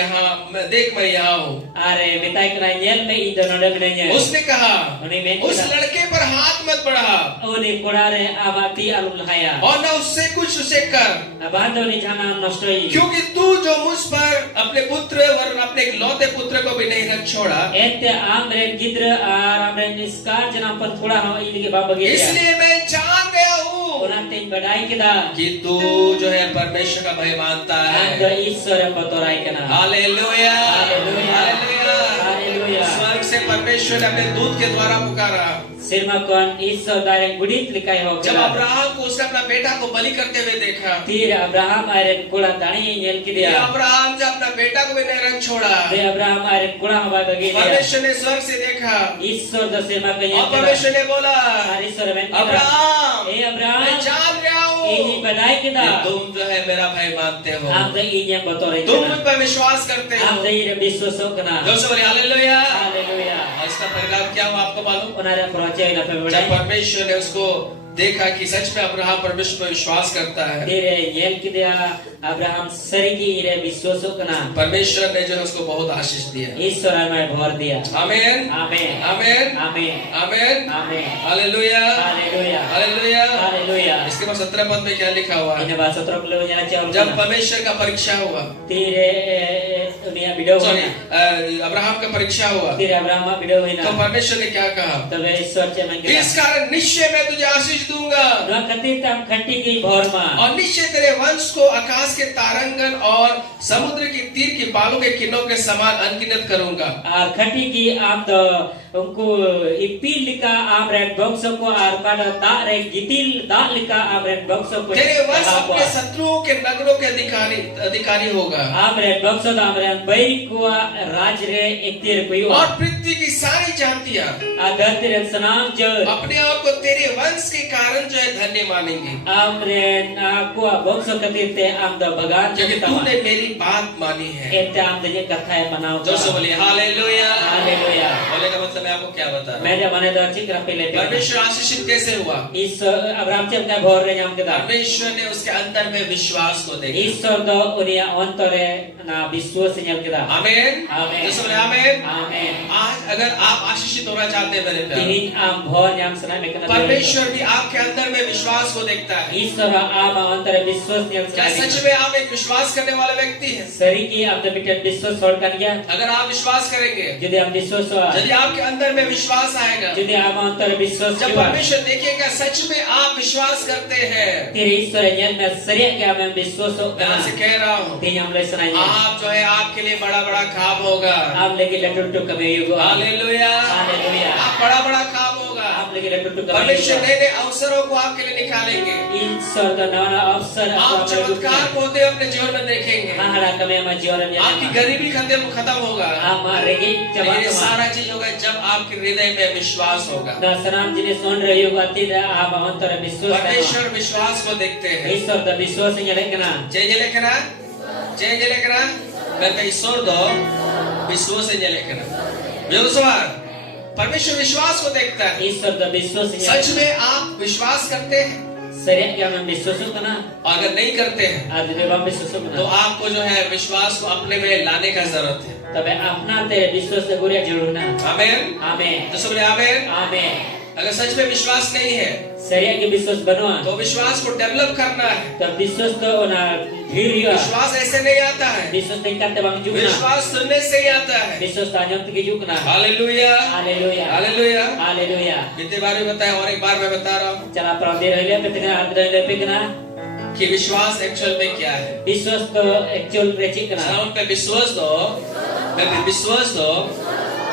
मैं यहाँ हूँ। अरे मिताई कना येल में इन दोनों डग नहीं है उसने कहा, उन्हें में उस लड़के पर हाथ मत बढ़ा उन्हें कोड़ा रे आबाती अलुल खाया और न उससे कुछ उसे कर, अब तो नहीं जाना नष्ट ही क्योंकि तू जो मुझ पर अपने पुत्र और अपने इकलौते पुत्र को भी नहीं रख छोड़ा, एते आमरे गिद्र आर आमरे निस्कार जना पर थोड़ा हो इनके बाबा के इसलिए मैं जान गया हूँ उन्हें बढ़ाई किदा कि तू जो है परमेश्वर का भय मानता अंग है। ईश्वर पतोराई कना हालेलुया, हालेलुया, हालेलुया। हालेलुया। स्वर्ग से परमेश्वर ने अपने दूत के द्वारा पुकारा। सिरमा कौन ईश्वर दारे गुड़ित लिखाई हो जब अब्राहम को उसने अपना बेटा को बलि करते हुए देखा, तीर अब्राहम आरे कुड़ा दानी येल की ये दिया अब्राहम जब अपना बेटा को भी नहीं रख छोड़ा, दे अब्राहम आरे कुड़ा हवा बगी दिया परमेश्वर ने स्वर्ग से देखा ईश्वर द सिरमा का और येल परमेश्वर ने बोला, ईश्वर में अब्राहम, ए अब्राहम मैं जान गया हूँ ये बधाई किदा कि तुम जो है मेरा भय मानते हो, आप तो ये बतौर तुम मुझ पर विश्वास करते आप हो। तो ये विश्वासों कना जो सब बोले हालेलुया। हालेलुया और इसका परिणाम क्या हुआ आपको मालूम? उन्हें पहुंचे ना पे जब बढ़ाई परमेश्वर ने उसको देखा कि सच में अब्राहम परमेश्वर पर विश्वास करता है, तेरे येल की दिया अब्राहम सरिगी रे विश्वासों कना परमेश्वर ने जो है उसको बहुत आशीष दिया। ईश्वर में भर दिया आमीन, आमीन आमीन, आमीन आमीन, आमीन हालेलुया, हालेलुया हालेलुया। हालेलुया इसके बाद 17 पद में क्या लिखा हुआ है? इन बात सत्रह को ले जाना चाहिए जब परमेश्वर का परीक्षा हुआ, तेरे दुनिया वीडियो सॉरी अब्राहम का परीक्षा हुआ, तेरे अब्राहम वीडियो हुई तो ना परमेश्वर ने क्या कहा? तब ईश्वर से मैं क्या इस कारण निश्चय मैं तुझे आशीष दूंगा न कति तम खट्टी की भोर मां और निश्चय तेरे वंश को आकाश के तारंगन और समुद्र की तीर की बालों के किरणों के समान अनगिनत करूंगा। आ खट्टी की आम तो उनको इपिल लिखा आम रेड बॉक्स को आर का दा रे गितिल दा लिखा आम रेड बॉक्स को तेरे वंश अपने शत्रुओं के नगरों के अधिकारी होगा आम रेड बॉक्स तो आम रेड बैरी को राज रे एक तीर कोई और पृथ्वी की सारी जातियां आदर तेरे सनाम जो अपने आप को तेरे वंश के कारण जो है धन्य मानेंगे, आम रेड को बॉक्स कतिर ते आम द भगवान क्योंकि तूने मेरी बात मानी है। एते आम द ये कथा है मनाओ जो सब बोले हालेलुया। हालेलुया बोले का मतलब मैं आपको क्या बता रहा हूँ? मैं जब मने दर चित्र पे लेते परमेश्वर आशीषित कैसे हुआ? इस अब्राहम से का भोर रे जाम के दा परमेश्वर ने उसके अंदर में विश्वास को देखा। ईश्वर दो उनिया अंतरे ना विश्वास से के दा आमीन, आमीन। जो सब बोले आमीन। आमीन आज अगर आप आशीषित होना चाहते हैं मेरे प्यारे, तीन आम भोर जाम सना में कना परमेश्वर भी आपके अंदर में विश्वास को देखता है। ईश्वर आम अंतरे विश्वास ने क्या सच में आप एक विश्वास करने वाला व्यक्ति हैं? सरी की आप द बिटर विश्वास छोड़ कर गया अगर आप विश्वास करेंगे, यदि हम विश्वास यदि आपके अंदर में विश्वास आएगा, यदि आम अंतर विश्वास जब परमेश्वर देखेगा सच में आप विश्वास करते हैं, तेरे ईश्वर ज्ञान में सरिया क्या मैं विश्वास मैं आपसे कह रहा हूँ तीन हम ले सुनाइए आप जो है आपके लिए बड़ा बड़ा काम होगा। आप लेके लटुटु कमे युग हालेलुया, हालेलुया आप बड़ा बड़ा काम होगा। आप लेके लटुटु कमे परमेश्वर नए नए अवसरों को आपके लिए निकालेंगे। ईश्वर का नाना अवसर आप चमत्कार को होते अपने जीवन में देखेंगे। हाड़ा कमे हम जीवन में आपकी गरीबी खत्म होगा। आप मारेंगे जब ये सारा चीज होगा जब आपके हृदय में विश्वास होगा। ना सनाम जिन्हें सुन रहे हो अति आप अंतर विश्वास परमेश्वर विश्वास को देखते हैं। ईश्वर द विश्वास नहीं लेकिन जय लेखना मैं ईश्वर दो विश्वास नहीं लेखना व्यवसार परमेश्वर विश्वास को देखता है। ईश्वर द विश्वास सच में आप विश्वास करते हैं? सरिया क्या मैं विश्वास करना अगर नहीं करते हैं आज देवा विश्वास तो करना आपको जो है विश्वास को अपने में लाने का जरूरत है। तबे अपना तेरे विश्वास से गुरिया जरूर ना आमीन। आमीन तो सब आमीन। आमीन अगर सच में विश्वास नहीं है सरिया के विश्वास बनवा तो विश्वास को डेवलप करना है। तब विश्वास तो ना धीरे विश्वास ऐसे नहीं आता है, विश्वास नहीं करते बंग जुगना विश्वास सुनने से ही आता है। विश्वास ताजंत की जुगना हालेलुया हालेलुया हालेलुया। हालेलुया बीते बार भी बताया और एक बार मैं बता रहा हूँ चला प्रदे रहले पेतना अर्ध रहले पेकना कि विश्वास एक्चुअल में क्या है। विश्वास तो एक्चुअल रे चिकना सराउंड पे विश्वास दो, मैं विश्वास दो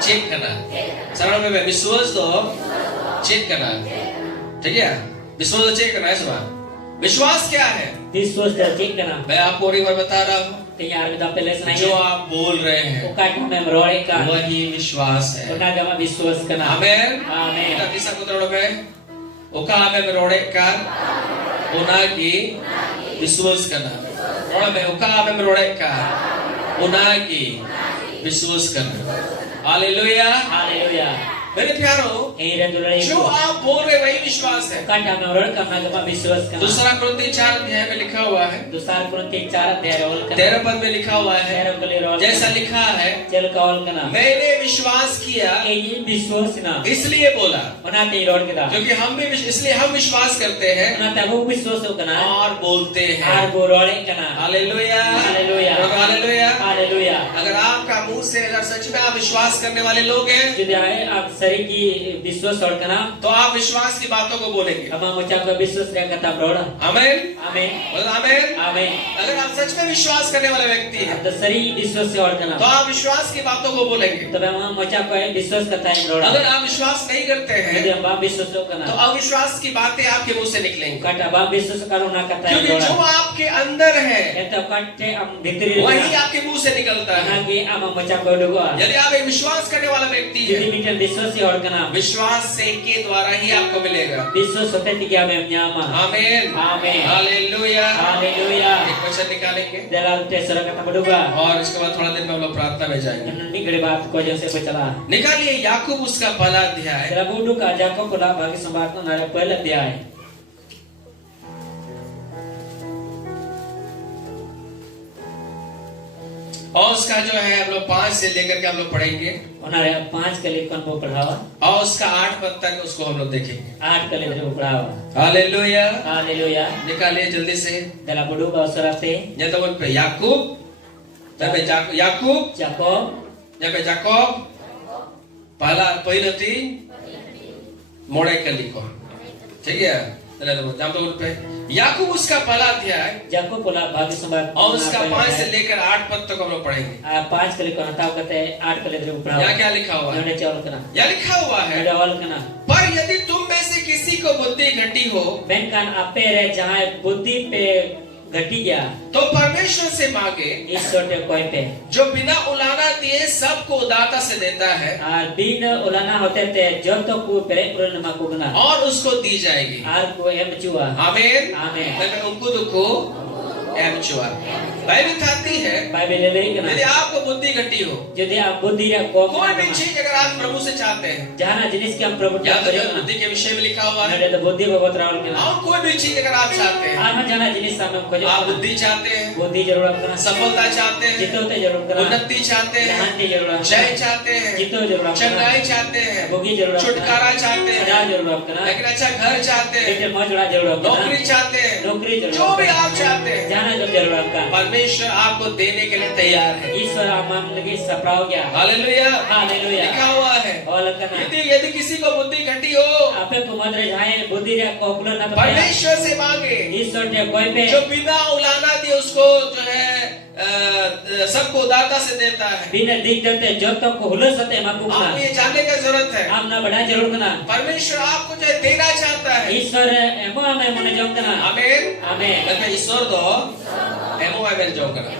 चेक करना। सराउंड पे विश्वास दो चेक करना, ठीक है? विश्वास दो चेक करना है सब। विश्वास क्या है? विश्वास तो चिकना मैं आपको और एक बार बता रहा हूँ, तैयार विदा पहले सुनाई जो आप बोल रहे हैं ओका में रोड़े का वही विश्वास है। ओका जमा विश्वास करना आमीन आमीन bisa kutrodo be oka ame merodekkan unagi विश्वास करना। रोड़ा में ओका ame merodekkan unagi विश्वास करना। हालेलुया हालेलुया मेरे प्यारो, ए रे दुलरे जो आप बोल रहे वही विश्वास है। ओका में रोड़ करना जमा विश्वास करना दूसरा कुरिन्थी 4 अध्याय में लिखा हुआ है, दूसरा कुरिन्थी 4 अध्याय रोल करना 13 पद में लिखा हुआ है, 13 कले रोल जैसा लिखा है चल कॉल करना मैंने विश्वास किया ए ये विश्वास ना इसलिए बोला। बना ते रोड के दा क्योंकि हम भी इसलिए हम विश्वास करते हैं बना ते वो विश्वास करना और बोलते हैं। आर वो रोड़े करना हालेलुया हालेलुया हालेलुया। हालेलुया अगर आपका मुंह से अगर सच में आप विश्वास करने वाले लोग हैं यदि आए आप शरीर की विश्वास और करना तो आप विश्वास की बातों को बोलेंगे। हम मुचा को विश्वास रे कथा रोड़ा आमीन आमीन बोलो आमीन। आमीन अगर आप सच में विश्वास करने वाले व्यक्ति हैं अब तो शरीर विश्वास से और करना तो आप विश्वास की बातों को बोलेंगे। तब हम मुचा को विश्वास करता है रोड़ा अगर आप विश्वास नहीं करते यदि हैं हम बाप विश्वास तो करना अविश्वास की बातें आपके मुंह से निकलेंगी, कटा बाप विश्वास करो ना करता है क्योंकि जो रोड़ा आपके अंदर है ये तो कटे हम भीतरी वही आपके मुंह से निकलता है। ना कि हम मुचा को डुगो यदि आप एक विश्वास करने वाला व्यक्ति यदि है मीटर विश्वास से और करना विश्वास से के द्वारा ही आपको मिलेगा। विश्वास होते थी क्या मैं न्यामा आमीन आमीन हालेलुया। हालेलुया एक वचन निकालेंगे दलाल तेसरा कथा बडुगा और इसके बाद थोड़ा देर में हम लोग प्रार्थना में जाएंगे। निगड़े बात को जैसे को चला निकालिए याकूब उसका पहला अध्याय तेरा बूडू का जाको को ला भाग्य संभात नारे पहले अध्याय और उसका जो है हम लोग 5 से लेकर के हम लोग पढ़ेंगे उन्हारे 5 के लिए कौन वो पढ़ावा और उसका 8 पद तक उसको हम लोग देखेंगे। 8 के लिए वो पढ़ावा हालेलुया हालेलुया निकालिए जल्दी से। तेरा बूडू का अवसर से या तो बोल पे याकूब तब याकूब जाको जब याकूब पहला पहिलो ती मोड़े के लिखो, ठीक है? चले तो जाम तो बोल पे याकूब उसका पहला अध्याय जाको को ला भाग्य संभात और उसका 5 से लेकर 8 पद तक हम लोग पढ़ेंगे। 5 के लिए कौन हटाओ कहते हैं 8 के लिए वो पढ़ावा यहाँ क्या लिखा हुआ है? मैंने चावल करना यहाँ लिखा हुआ है मैंने चावल करना पर यदि तुम में से किसी को बुद्धि घटी हो बैंकान आपे रे जहाँ बुद्धि पे घटी गया तो परमेश्वर से मांगे इस छोटे कोई पे जो बिना उलाना दिए सबको उदारता से देता है आर बिन उलाना होते थे जब तो को पेरे पुरन मा कुगना और उसको दी जाएगी। आर को एम चुआ आमीन आमीन मैं उनको दुखो एम चुआ बाइबल कहती है बाइबल ले लेना यदि आपको बुद्धि घटी हो यदि आप बुद्धि रे को कोई भी चीज अगर आप प्रभु से चाहते हैं जाना जिनिस के हम प्रभु या तो करें बुद्धि के विषय में लिखा हुआ है मैंने तो बुद्धि भगवत रावल के और कोई भी चीज अगर आप चाहते हैं आर जाना जिनिस सामने खोज आप बुद्धि चाहते हैं बुद्धि जरूर करना सफलता चाहते हैं जितोते जरूर करना उन्नति चाहते हैं शांति जरूर जय चाहते हैं जितो जरूर चंगाई चाहते हैं भोगी जरूर छुटकारा चाहते सजा हैं जरूर करना लेकिन अच्छा घर चाहते हैं बेटे मौजड़ा जरूर करना नौकरी चाहते हैं नौकरी जरूर जो भी आप चाहते हैं जाना जब जरूर का परमेश्वर आपको देने के लिए तैयार है। ईश्वर आमान लगे सपराव गया हालेलुया हालेलुया लिखा हुआ है और करना यदि किसी को बुद्धि घटी हो आपे को मदरे जाए बुद्धि रे कोकुलो ना तो परमेश्वर से मांगे ईश्वर ने कोई पे जो बिना उलाना दिए उसको जो है सबको उदारता से देता है। बिना दिख देते जब तक को हुलस सते मा कुगना आप ये जानने का जरूरत है हम ना बड़ा जरूर करना परमेश्वर आपको जो है देना चाहता है। ईश्वर एमो हमें मने जम करना आमीन आमीन कहते ईश्वर दो एमो एमएल जो करा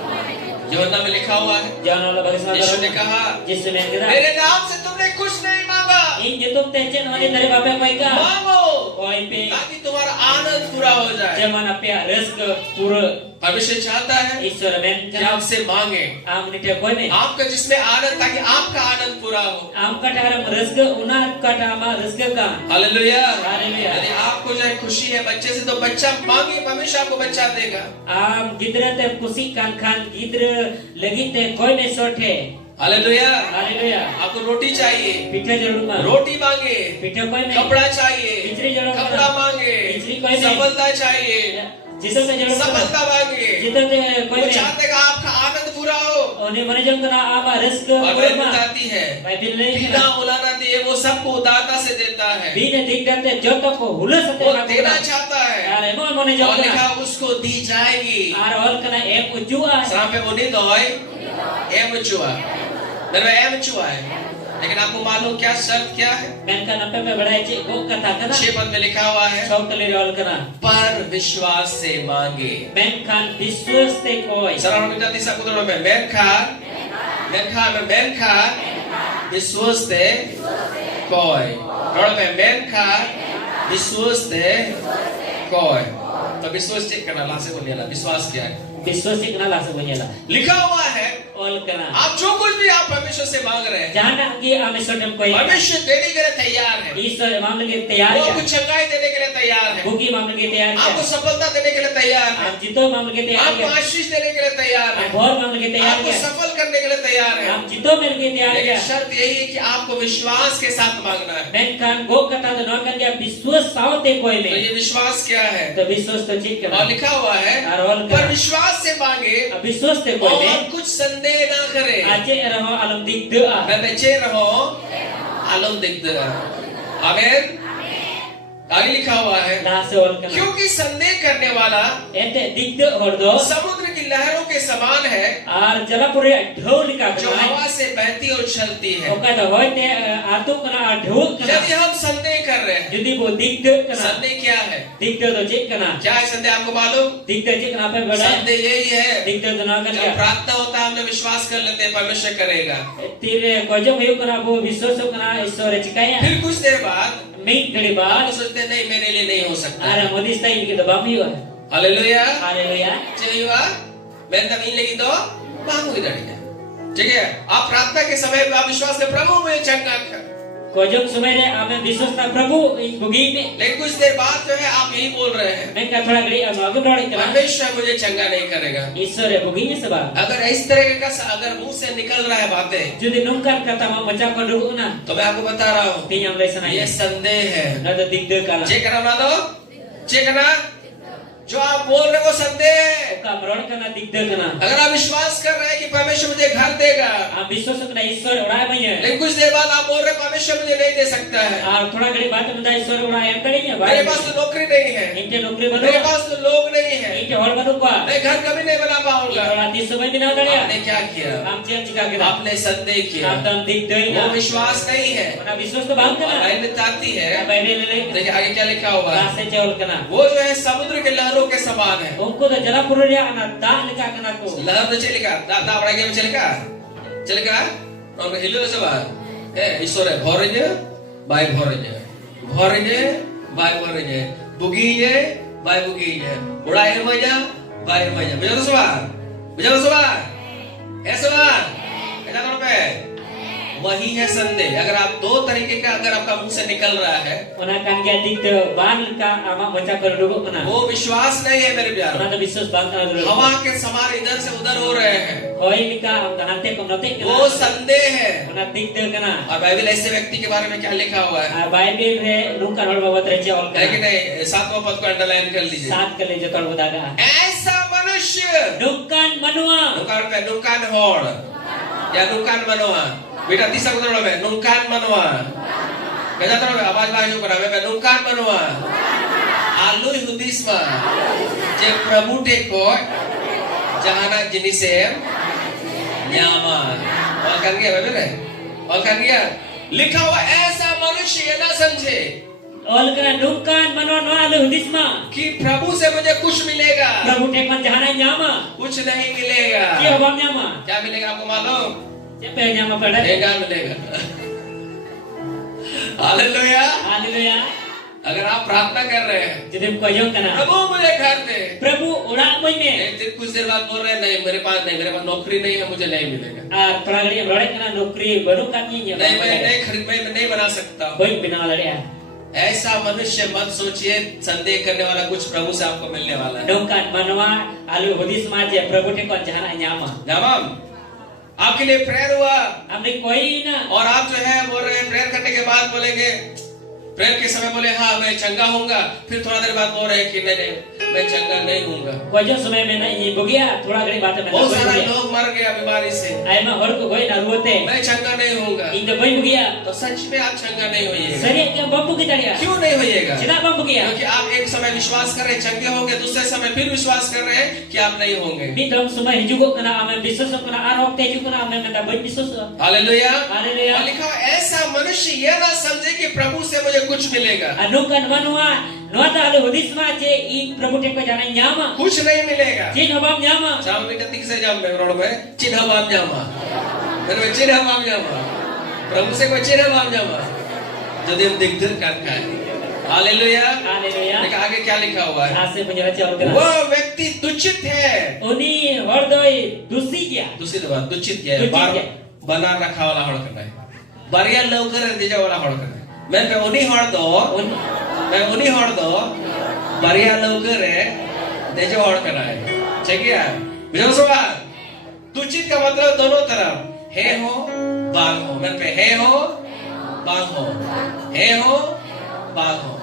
यूहन्ना में लिखा हुआ है जान वाला भगवान यीशु ने कहा जिसने कहा मेरे नाम से तुमने कुछ नहीं मांगा इन जे तुम तेजन वाले तेरे बापे कोई का मांगो कोई पे ताकि तुम्हारा आनंद पूरा हो जाए। Zaman apya rezeki pura परमेश्वर चाहता है Iswara men कि आपसे मांगे am nite koy me आपका जिसमें आनंद, ताकि आपका आनंद पूरा हो। am kataram rezeki una katama rezeki ka hallelujah. Haleluya. यदि आपको जो है खुशी है बच्चे से, तो बच्चा मांगे, परमेश्वर आपको बच्चा देगा। am gidra te kusi kan khan gidra lagi te koy me sothe hallelujah. Haleluya. आपको रोटी चाहिए, Pitha jarur ma रोटी मांगे। pitha koy me कपड़ा चाहिए, Ichri jarur ma कपड़ा मांगे। Ichri koy me सफलता चाहिए, जितो te jarur ma सफलता मांगे। जितो te koy वो me चाहते हैं कि आपका आनंद पूरा हो। Oni mana jam kana ama rezeki और pura बाइबल ma बताती है Bible le पिता उलाना दिए, वो सबको उदारता से देता है, bine digdate joto ko hulas te वो na देना चाहता है। Are mo mone और jam लिखा kana उसको दी जाएगी। Are ol kana em ujua Sampai unidoy, एमचुआ, मेरा एमचुआ है। लेकिन आपको मालूम क्या शर्त क्या है? Menkan apa pe badai cik go kata kana 6 पद में लिखा हुआ है, Chau kelir ol kana पर विश्वास से मांगे। Menkan biswas te koi Sekarang kita bisa kutul में menkan विश्वास से कोई, और में menkan विश्वास से कोई। तो विश्वास चेक करना, लासे बोलिए ना, विश्वास क्या है? Biswas te kana langsung menyala लिखा हुआ है, Ol kana आप जो कुछ भी आप परमेश्वर से मांग रहे हैं, Jana ki ame sotem koi परमेश्वर देने के लिए तैयार है। Iswar mamle ke tayar वो ya आपको चंगाई देने के लिए तैयार है, Buki mamle ke tayar आपको ya सफलता देने के लिए तैयार है, Am jito mamle ke tayar आपको ya आशीष देने के लिए तैयार है, Am bhor mamle ke tayar आपको ya सफल करने के लिए तैयार है। Am jito mel ke tayar लेकिन ya शर्त यही है कि आपको विश्वास के साथ मांगना है। Menkan go kata to non dia biswas sao te koi तो me ये विश्वास क्या है? To biswas to chik और kana लिखा हुआ है, Arol पर kana विश्वास से मांगे Biswas te koi me और कुछ संदेह ना करे। Aje raho alam dik doa मैं बचे रहो, आलम दिख दे रहा। आमीन। आगे लिखा हुआ है, Lahase ol kana क्योंकि संदेह करने वाला Ente dik do hordo समुद्र की लहरों के समान है, Ar jalapure dholi ka जो kana हवा से बहती और चलती है। Oka to hoite atu kana dhol kana यदि हम संदेह कर रहे हैं, Judi bo dik do kana संदेह क्या है? dik do to chik kana क्या है संदेह? आपको मालूम? dik do chik kana pe bada संदेह यही है, dik do to na जब kana प्रार्थना होता है हम लोग विश्वास कर लेते हैं परमेश्वर करेगा। Tire kojong huyuk kana bo biswas kana iswar chikaya फिर कुछ देर बाद Ming gadi आप baad सोचते हैं, नहीं मेरे लिए नहीं हो सकता। Ara modi style ki to bami ho hallelujah. Haleluya चाहिए हुआ, मैं तमीन लेगी तो मांगू इधर ही। ठीक है, आप प्रार्थना के समय में आप विश्वास में प्रभु में चंगा कर, Kojong sumere ame biswas na prabhu bugi me लेकिन कुछ देर बाद जो है आप यही बोल रहे हैं, Menka thoda gadi age badi kana परमेश्वर मुझे चंगा नहीं करेगा। Iswar bugi me sabab अगर इस तरह का अगर मुंह से निकल रहा है बातें, Judi nungkan kata ma maca ko dugu na तो मैं आपको बता रहा हूँ, Tinyam lai sana ये संदेह है। Na to dik do kana check करना ना दो, चेक करना, जो आप बोल रहे हो वो संदेह है। Oka mron kana dik do kana अगर आप विश्वास कर रहे हैं कि परमेश्वर मुझे घर देगा, Am biswas kana iswar urai manya लेकिन कुछ देर बाद आप बोल रहे हैं परमेश्वर मुझे नहीं दे सकता है, Ar thoda gadi baat manda iswar urai em kadi nya मेरे पास तो नौकरी नहीं है, Inte nokri banu मेरे पास तो लोग नहीं है, Inte hol banu kwa मैं घर कभी नहीं बना पाऊंगा। Ora di sumai bina dariya आपने क्या किया? Am chen chika kita आपने संदेह किया, Am tam dik do वो na विश्वास नहीं है। Ona biswas to bang और kana बाइबल बताती है, Bible le देखिए आगे क्या लिखा हुआ है, Rase chewal kana वो जो है समुद्र के लहरों के समान है। Unko to jalapura dia ana da lika kana ko लहर तो चलेगा, दा बड़ा गेम चलेगा, चलेगा, और हिलो सब है, ईश्वर है, भरेंगे, बाय भरेंगे, बुगीजे, बाय बुगीजे, उड़ाए मजा, बाय मजा, बजा तो सवार, ऐसा बार, ऐसा तो पे, वही है संदेह। अगर आप दो तरीके का अगर आपका मुंह से निकल रहा है, Ona kan dia dik do ban lika ama maca ko dugu kana वो विश्वास नहीं है मेरे प्यारे। Ona to biswas bang kana dugu हवा के समान इधर से उधर हो रहे हैं, Koi lika am kanate ko note वो kana संदेह है। Ona dik do kana और बाइबल ऐसे व्यक्ति के बारे में क्या लिखा हुआ है? Bible re nungkan hol babat re chewal है कि kana नहीं? 7वां पद को अंडरलाइन कर लीजिए। Saat kali jotol budaga ऐसा मनुष्य, Nungkan manua नुकान पे नुकान होड़ या नुकान मनोआ, बेटा तीसरा कुछ में नुकान मनोआ, कैसा तो में आवाज बाजू करा में नुकान मनोआ, आलू हुदिस में, जे प्रभु टेको, जहाना जिनिसे, न्यामा, और कर गया बेबे, और कर गया, लिखा हुआ ऐसा मनुष्य ये ना समझे Ol kana nungkan manua no alu hudisma कि प्रभु से मुझे कुछ मिलेगा, Prabhu tekman jahana nyama कुछ नहीं मिलेगा। Ki hobam nyama क्या मिलेगा आपको मालूम? Siapa nyama pada मिलेगा मिलेगा। हालेलुया। Haleluya अगर आप आप प्रार्थना कर रहे हैं, Jadi ko yung kana. प्रभु मुझे घर दे। Prabu ora mo me. एक दिन कुछ देर बाद बोल रहे हैं, नहीं मेरे पास नौकरी नहीं है, मुझे नहीं मिलेगा, Pragari rode kana nokri baru katnya नहीं मैं नहीं बना सकता। Boy bina lare. ऐसा मनुष्य मत सोचिए, संदेह करने वाला कुछ प्रभु से आपको मिलने वाला है। Dongkan manwa alu hodis ma je Prabu te ko jahana nyama. जवाब आपके लिए प्रेयर हुआ Amri koi na. और आप जो है बोल रहे हैं, प्रेयर करने के बाद बोलेंगे, प्रेयर के समय बोले हाँ मैं चंगा होऊंगा, फिर थोड़ा देर बाद बोल रहे हैं कि नहीं मैं चंगा नहीं होऊंगा। Ko jo समय में ना ये बुगिया थोड़ा घड़ी बात में बहुत सारा लोग मर गया बीमारी से, आई मा हर को कोई ना रोते मैं चंगा नहीं होऊंगा। इन द boy बुगिया तो सच में आप चंगा नहीं होइएगा। सरी के बम्बू की तड़िया क्यों नहीं होइएगा? चिना बम्बू किया क्योंकि आप एक समय विश्वास कर रहे हैं चंगे होंगे, दूसरे समय फिर विश्वास कर रहे हैं कि आप नहीं होंगे। मी दम समय हिजुगो कना आमे विश्वास कना आर होते हिजुगो कना आमे में दा boy विश्वास हालेलुया। हालेलुया और लिखा ऐसा मनुष्य यह ना समझे कि प्रभु से मुझे कुछ मिलेगा, अनुकन मनवा नोता आलू hodis ma je I Prabu te ko jana nyama कुछ नहीं मिलेगा। चिन हबाम nyama जाम में कतिक से जाम में रोड में चिन्ह बाम जामा, फिर में चिन्ह बाम जामा, प्रभु से कोई चिन्ह बाम जामा जो देव दिग्धर करता है। हालेलुया। हालेलुया देखा आगे क्या लिखा हुआ है, आसे पुजरा चल करा वो व्यक्ति दुचित है। उनी हरदय दुसी किया दूसरी बात दुचित क्या है, दुचित बार क्या? बना रखा वाला हड़ करना है, बारिया लौकर दिजा वाला हड़ करना है। मैं पे उन्हीं हड़ दो, मैं उन्हीं हड़ दो बारिया लौकर है दिजा हड़ करना है। ठीक है बिजो सवाल दुचित का मतलब दोनों तरफ है हो बाल हो, मैं पे है हो बाल हो, है हो बाल हो।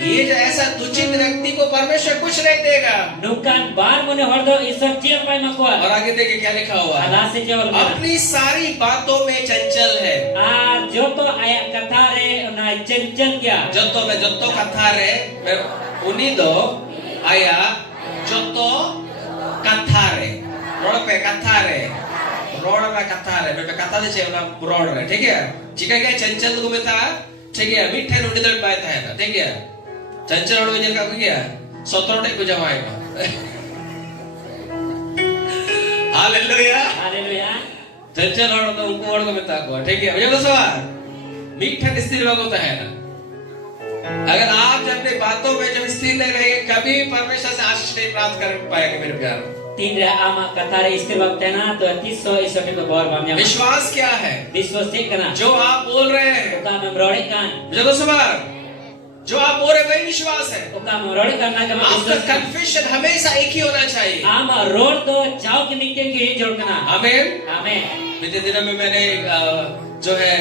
ये जो ऐसा दुचित व्यक्ति को परमेश्वर कुछ नहीं देगा। nukan bar mone hordo isor cia pai makwa और आगे देखिए क्या लिखा हुआ है, ala se jawal अपनी सारी बातों में चंचल है। joto ayat kata re na cencen kya जत्तो में जत्तो कथा रे मैं उन्हीं दो आया जत्तो कथा रे रोड पे कथा रे रोड में कथा रे मैं पे कथा दे चाहिए ना रोड रे। ठीक है ठीक है क्या चंचल को में था, ठीक है मीठे नुडी दर पाए था ना, ठीक है चंचल रोड में जिनका क्या सोतरोटे को जमाएगा। हालेलुया haleluya चंचल रोड तो उनको रोड को में था को, ठीक है मुझे तो सवाल मीठा स्थिर होता है ना। अगर आप जब अपनी बातों में जब स्थिर नहीं रहेंगे कभी भी परमेश्वर से आशीष नहीं प्राप्त कर पाएंगे मेरे प्यार। tin re ama kata re istir waktu na to tiso isote ko bor bamnya विश्वास क्या है? viswas te kana जो आप बोल रहे हैं, ka me brode kan मुझे तो सवाल जो आप बोल रहे हैं वही विश्वास है। ka me brode kan na ka आपका कन्फेशन हमेशा एक ही होना चाहिए। ama road to chao ke nikten ke jod kana आमीन। amen बीते दिनों में मैंने जो है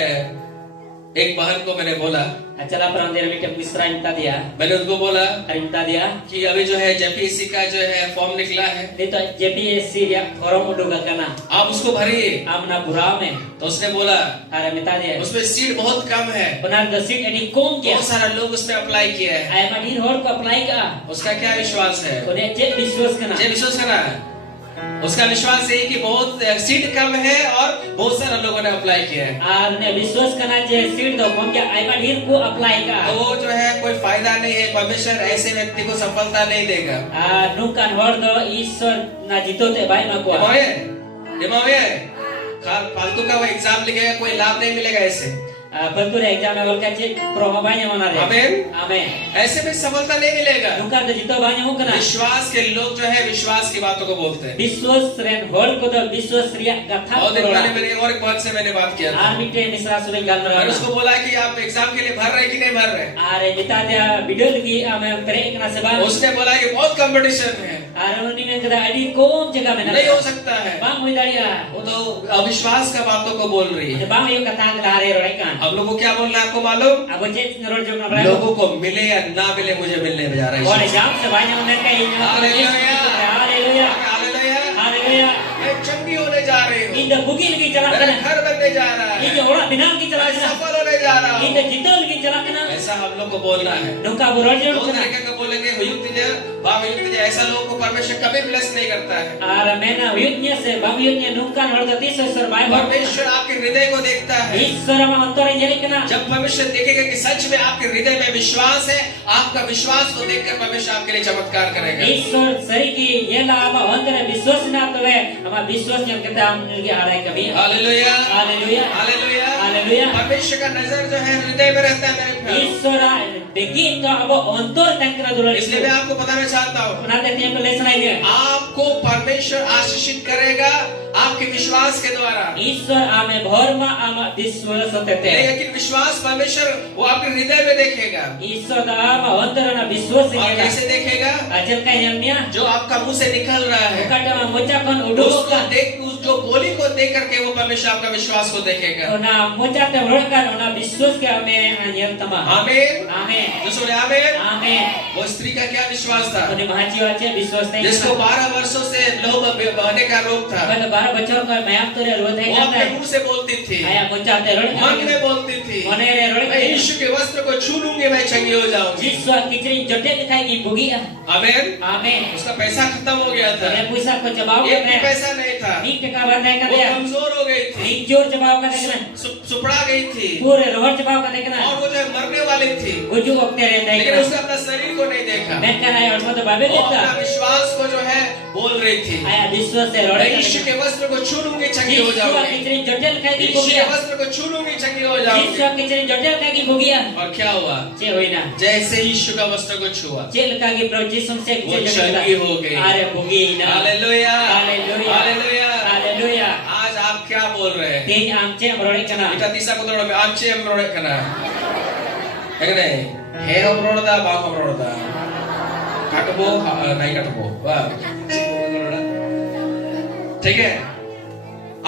एक बहन को मैंने बोला, achala prandir mi ke misra imta dia मैंने उनको बोला imta dia कि अभी जो है जेपीएससी का जो है फॉर्म निकला है, itu JPSC dia form uduga kana आप उसको भरिए। amna burao me तो उसने बोला ara mita dia उसमें सीट बहुत कम है, benar the seat any kom kya बहुत सारा लोग उसमें अप्लाई किया है। ay madir hor ko apply ka उसका क्या विश्वास है? kone je viswas kana ये विश्वास करा है। उसका विश्वास है कि बहुत सीट कम है और बहुत सारे लोगों ने अप्लाई किया है। ar ne viswas kana je seat do kom kya ay madir ko apply ka तो वो जो है कोई फायदा नहीं है, परमेश्वर ऐसे व्यक्ति को सफलता नहीं देगा। nukan hor do isor na jitote bai makwa ये फालतू का वो एग्जाम लिखेगा कोई लाभ नहीं मिलेगा ऐसे। betul exam awal kace promo banyak mana re आमीन। amen ऐसे में सफलता नहीं मिलेगा। nukan de jito banyak ho kana विश्वास के लोग जो है विश्वास की बातों को बोलते हैं। viswas ren hor ko do viswas riya katha और दिन ko पहले मैंने और एक बात से मैंने बात किया था, ar mite misra sube galmara मैंने उसको बोला कि आप एग्जाम के लिए भर रहे कि नहीं भर रहे। are mita dia bidol gi ame tere kana seba उसने बोला कि बहुत कंपटीशन है, are uni men kada adi kom jaga mena नहीं हो सकता है। bang hoy daria वो तो अविश्वास का बातों को बोल रही है। bang yo kata ngare roi kan अब लोगों को क्या बोलना है आपको मालूम? abo je ngarol jog na bra लोगों को मिले या ना मिले मुझे मिलने जा रहा है। और एग्जाम से banyak mereka ini hallelujah. haleluya hallelujah. haleluya मैं चंगी होने जा रही हूँ, inda bugil gi chala मेरा kana घर बनने जा रहा है, inda ora binang gi chala मैं kana सफल होने जा रहा हूँ। inda jitol gi chala kana ऐसा हम लोग को बोलना है। nuka burol दो jog kana तरीके का बोलेंगे हुयुक्त ऐसा लोगों को परमेश्वर कभी ब्लेस नहीं करता है। are mena uyutnya se bang uyutnya nukan hor do tiso sor bai परमेश्वर आपके हृदय को देखता है। ईश्वर ma antore jeli kana जब परमेश्वर देखेगा कि सच में आपके हृदय में विश्वास है, आपका विश्वास को देखकर परमेश्वर आपके लिए चमत्कार करेगा। ईश्वर सरी की ये लावा अंतरे विश्वास ना तो है हमारा विश्वास yang kita memiliki hari kami hallelujah haleluya hallelujah. Haleluya. परमेश्वर का नजर जो है हृदय में रहता है मेरे प्यारे। Isora begin to abo ontor tangkra dulu. इसलिए मैं आपको बताना चाहता हूँ, Nanti tiap lesson aja. आपको परमेश्वर आशीषित करेगा आपके विश्वास के द्वारा। Isor ame bhorma ama diswas tete. लेकिन विश्वास परमेश्वर वो आपके हृदय में देखेगा। Isor da ama ontor na diswas और ini. कैसे देखेगा? Ajar kayaknya. जो आपका मुंह से निकल रहा है, Kata ma mocakan उसको udukan. देख, उस जो बोली को देख करके वो परमेश्वर आपका विश्वास को देखेगा। Ona mocakan rokan ona diswas ke ame anyel tama. आमीन। Amen. जो बोले आमीन। Amen. वो स्त्री का क्या विश्वास था? Oni mahaji aja diswas teh. जिसको 12 वर्षों से लहू बहने का रोग था, Kalau 12 bocor ko mayam tu re roh वो hai अपने kata. मुंह से बोलती थी, Aya mocate roh. मन में बोलती थी, Mone re roh मैं यीशु के वस्त्र को छू लूंगी, मैं चंगी हो जाऊंगी। Jiswa kicri jote dikhai ki bugi ah. आमीन। Amen. उसका पैसा खत्म हो गया था, Ada puisa ko jabao एक भी kata. पैसा नहीं था, Ni teka bar naik वो kata. कमजोर हो गई थी, Ni jor jabao kata kana. सुपड़ा गई थी, Pure roh jabao kata kana. और वो जो है मरने वाली थी, Uju okte re dai लेकिन kana. उसने अपना शरीर को नहीं देखा, Ben kana ay ormo to babe वो अपना deta. विश्वास को जो है बोल रही थी, Aya diswa se roh मैं kata. यीशु के वस्त्र को छू लूंगी, चंगी हो Jiswa जाऊंगी। kicri jote dikhai ki यीशु bugi के ah. वस्त्र को छू लूंगी, चंगी हो जाऊंगी। Jiswa kicri jote dikhai ki bugi ah. और क्या हुआ? Ce hoina. जैसे यीशु का वस्त्र को छुआ, Ce lekagi pro jisum se वो kicri चंगी हो गई। Are bugi na. Hallelujah, Haleluya. Hallelujah. Haleluya. आज आप क्या बोल रहे हैं? Tin amce amroi kana. इटा तीसरा कुतरों में आंचे एम्ब्रॉयडरी करना है कि नहीं? हे एम्ब्रॉयडरी बाग एम्ब्रॉयडरी काटबो नहीं काटबो वाह ठीक है।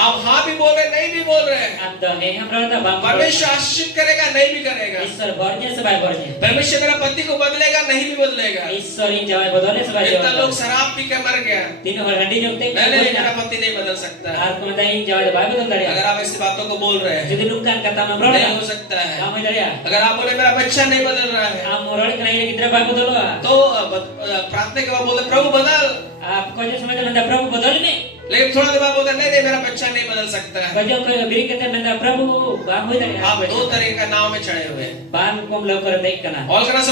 आप हाँ भी बोल रहे, नहीं भी बोल रहे। Ando he amroi ta bang. परमेश्वर आशीषित करेगा, नहीं भी करेगा। Isor borje sebai borje. परमेश्वर मेरा पति को बदलेगा, नहीं भी बदलेगा। Isor in jawai bodole sebai इतना jawai. लोग शराब पी के मर गया, Tino hor handi nyokte नहीं नहीं मेरा पति नहीं बदल सकता। Ar kumada in jawai da babe dol अगर आप ऐसी बातों को बोल रहे हैं, Jadi nukan kata amroi. नहीं हो सकता है। Kamu daria. अगर आप बोले मेरा बच्चा नहीं बदल रहा है, Amroi kana ini kidra babe dol. तो प्रार्थना के बाद बोलते प्रभु बदल, Aap ko jo samajh manda prabhu bodol me. लेकिन थोड़ा देर बाद बोलते नहीं नहीं मेरा बच्चा नहीं बदल सकता है। Kajo ko biri kete manda prabhu bang hoy daria. आप दो तरह का नाव में चढ़े हुए हैं। Ban kom lo kar dek kana. और करना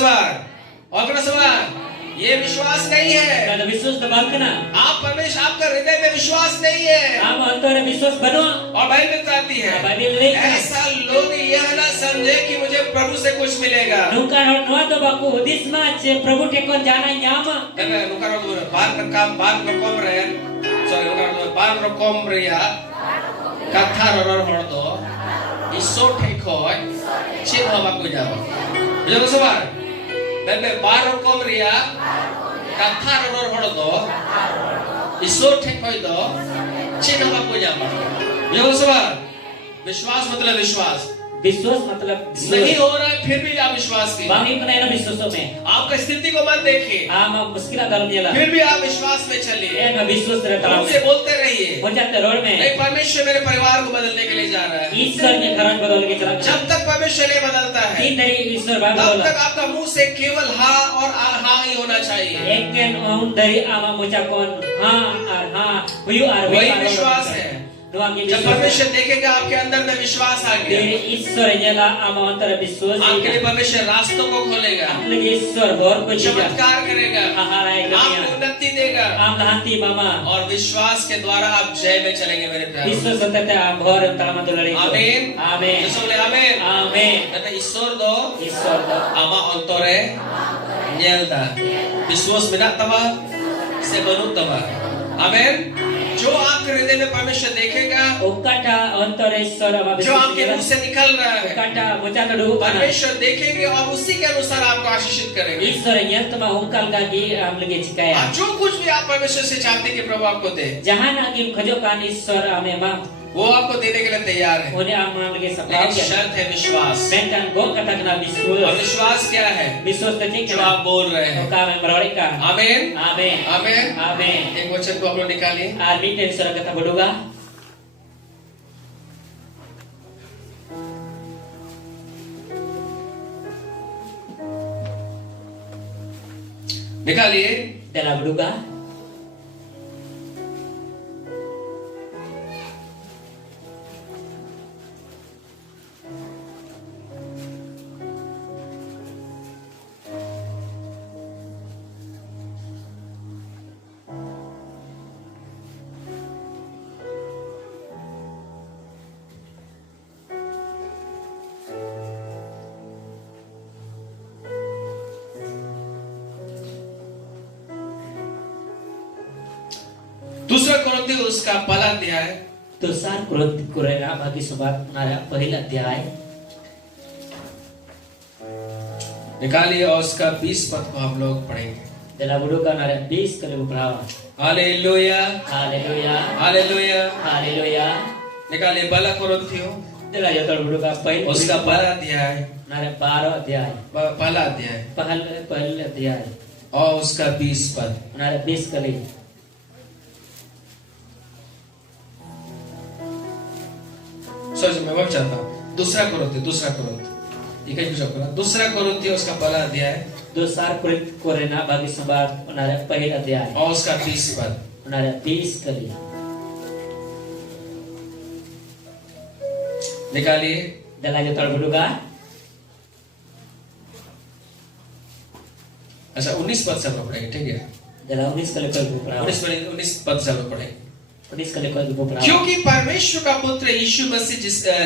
सवार ये विश्वास नहीं है। Kada visus da bang kana. आप परमेश्वर आपका हृदय में विश्वास नहीं है Am antore visus bano. और बाइबल बताती है Babil ni. ऐसा लोग यह ना समझे कि मुझे प्रभु से कुछ मिलेगा। Nukan no to baku udis ma che prabhu tekon jana nyama. Nukan बार रकम रहे सॉरी nukan बार रकम रिया कथा रर हरदो इसो ठीक होय चिन हवा को जाओ बुझो सवार बेबे बार रकम रिया कथा रर हरदो इसो ठीक होय दो चिन हवा को जाओ बुझो सवार विश्वास मतलब विश्वास Visus matlab नहीं हो रहा है फिर भी आप विश्वास कीजिए। Bang ipna ina visuso me. आपका स्थिति को मत देखिए, Ama muskila dalam dia lah. फिर भी आप विश्वास में चलिए, Ma visus re talam. उनसे बोलते रहिए Mojate rod me. नहीं परमेश्वर मेरे परिवार को बदलने के लिए जा रहा है। Isor ke karan bodol ke chala. जब तक परमेश्वर नहीं बदलता है Tin dari isor bang तब bodol. तक आपका मुंह से केवल हाँ और हाँ ही होना चाहिए। Eken on dari ama mojapon ha ar ha huyu ar वही विश्वास है। Doang ki जब visus. परमेश्वर देखेगा आपके अंदर में विश्वास आ गया, Diri isor nyala ama antara visus. आपके लिए परमेश्वर रास्तों को खोलेगा, Lagi isor bor ko jiga. चमत्कार करेगा, Aharai आपको kamiya. उन्नति देगा Am lahanti mama. और विश्वास के द्वारा आप जय में चलेंगे मेरे प्यारे। Visus satete am bor talam dolari. आमीन। Amen. यीशु बोले आमीन। Amen. कहते ईश्वर दो Isor do. ama ontore nyelda विश्वास बिना तबा से बनु तबा। आमीन। जो आपके हृदय में परमेश्वर देखेगा, Ukata antara isor ama जो visus. आपके मुंह से निकल रहा है, Ukata mojate do kana. परमेश्वर देखेंगे और उसी के अनुसार आपको आशीषित करेंगे। Isor nyata ma ungkal kaki am lagi cikaya. और जो कुछ भी आप परमेश्वर से चाहते हैं कि प्रभु आपको दे, Jahan akim khajokan isor ame ma. वो आपको देने के लिए तैयार है, Oni am lagi लेकिन sapau ya. शर्त है विश्वास। Menkan go kata kena और visus. विश्वास क्या है? Visus tadi जो kena. आप बोल रहे हैं। Kami merorikan. आमीन। Amen. आमीन। Amen. एक वचन को आप लोग निकालिए। Amin dari surah kata bodoga. निकालिए। Dalam bodoga. दूसरा कुरिन्थियों उसका पहला अध्याय, Tusan Kurena bagi sobat nara pahil अध्याय निकालिए और उसका 20 पद को हम लोग पढ़ेंगे। dalam budukan nara 20 kali beberapa. Hallelujah, Haleluya, hallelujah. haleluya. निकालिए पहला कुरिन्थियों Dalam jodoh budukan pahil उसका पहला अध्याय, nara 12 अध्याय. पहला अध्याय Pahil अध्याय और उसका 20 पद। nara 20 kali. सोच मैं वक्त चाहता हूँ दूसरा कुरिन्थियों इकट्ठ कुछ करा दूसरा कुरिन्थियों उसका पहला अध्याय Dosar Kurena bagi sobat nara pahil अध्याय और उसका 20 पद। nara 20 kali. निकालिए Dalam jodoh budukan अच्छा 19 पद से हम लोग पढ़ेंगे, ठीक है? dalam 19 kali beberapa. 19 पद से हम लोग पढ़ेंगे। 19 kali beberapa. क्योंकि परमेश्वर का पुत्र यीशु मसीह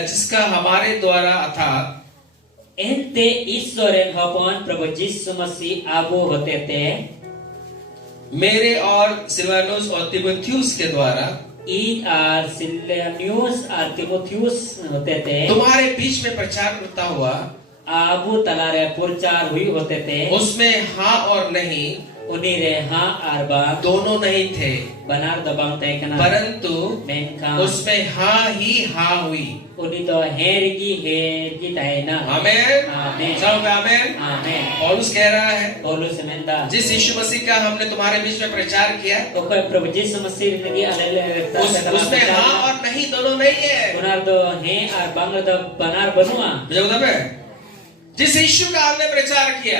जिसका हमारे द्वारा अर्थात Ente ईश्वरन हपन प्रभु यीशु मसीह आबो होते थे मेरे और सिलवानुस और तीमुथियुस के द्वारा इन आर सिलेनियुस आर तीमुथियुस होते थे तुम्हारे बीच में प्रचार करता हुआ आबू तलारे प्रचार हुई होते थे उसमें हाँ और नहीं उन्हीं रे हाँ आर बा दोनों नहीं थे, बनार दबांग तय कना परंतु मेनका उसमें हाँ ही हाँ हुई। उन्हीं तो हेरगी तय ना आमेन, आमेन सब आमेन। आमेन. पौलुस कह रहा है बोलो सेमेंदा जिस यीशु मसीह का हमने तुम्हारे बीच में प्रचार किया ओके प्रभु यीशु मसीह ने उसमें हाँ और नहीं दोनों नहीं है। बनार दो हे आर बांग दो बनार बनुआ मुझे बता है जिस यीशु का हमने प्रचार किया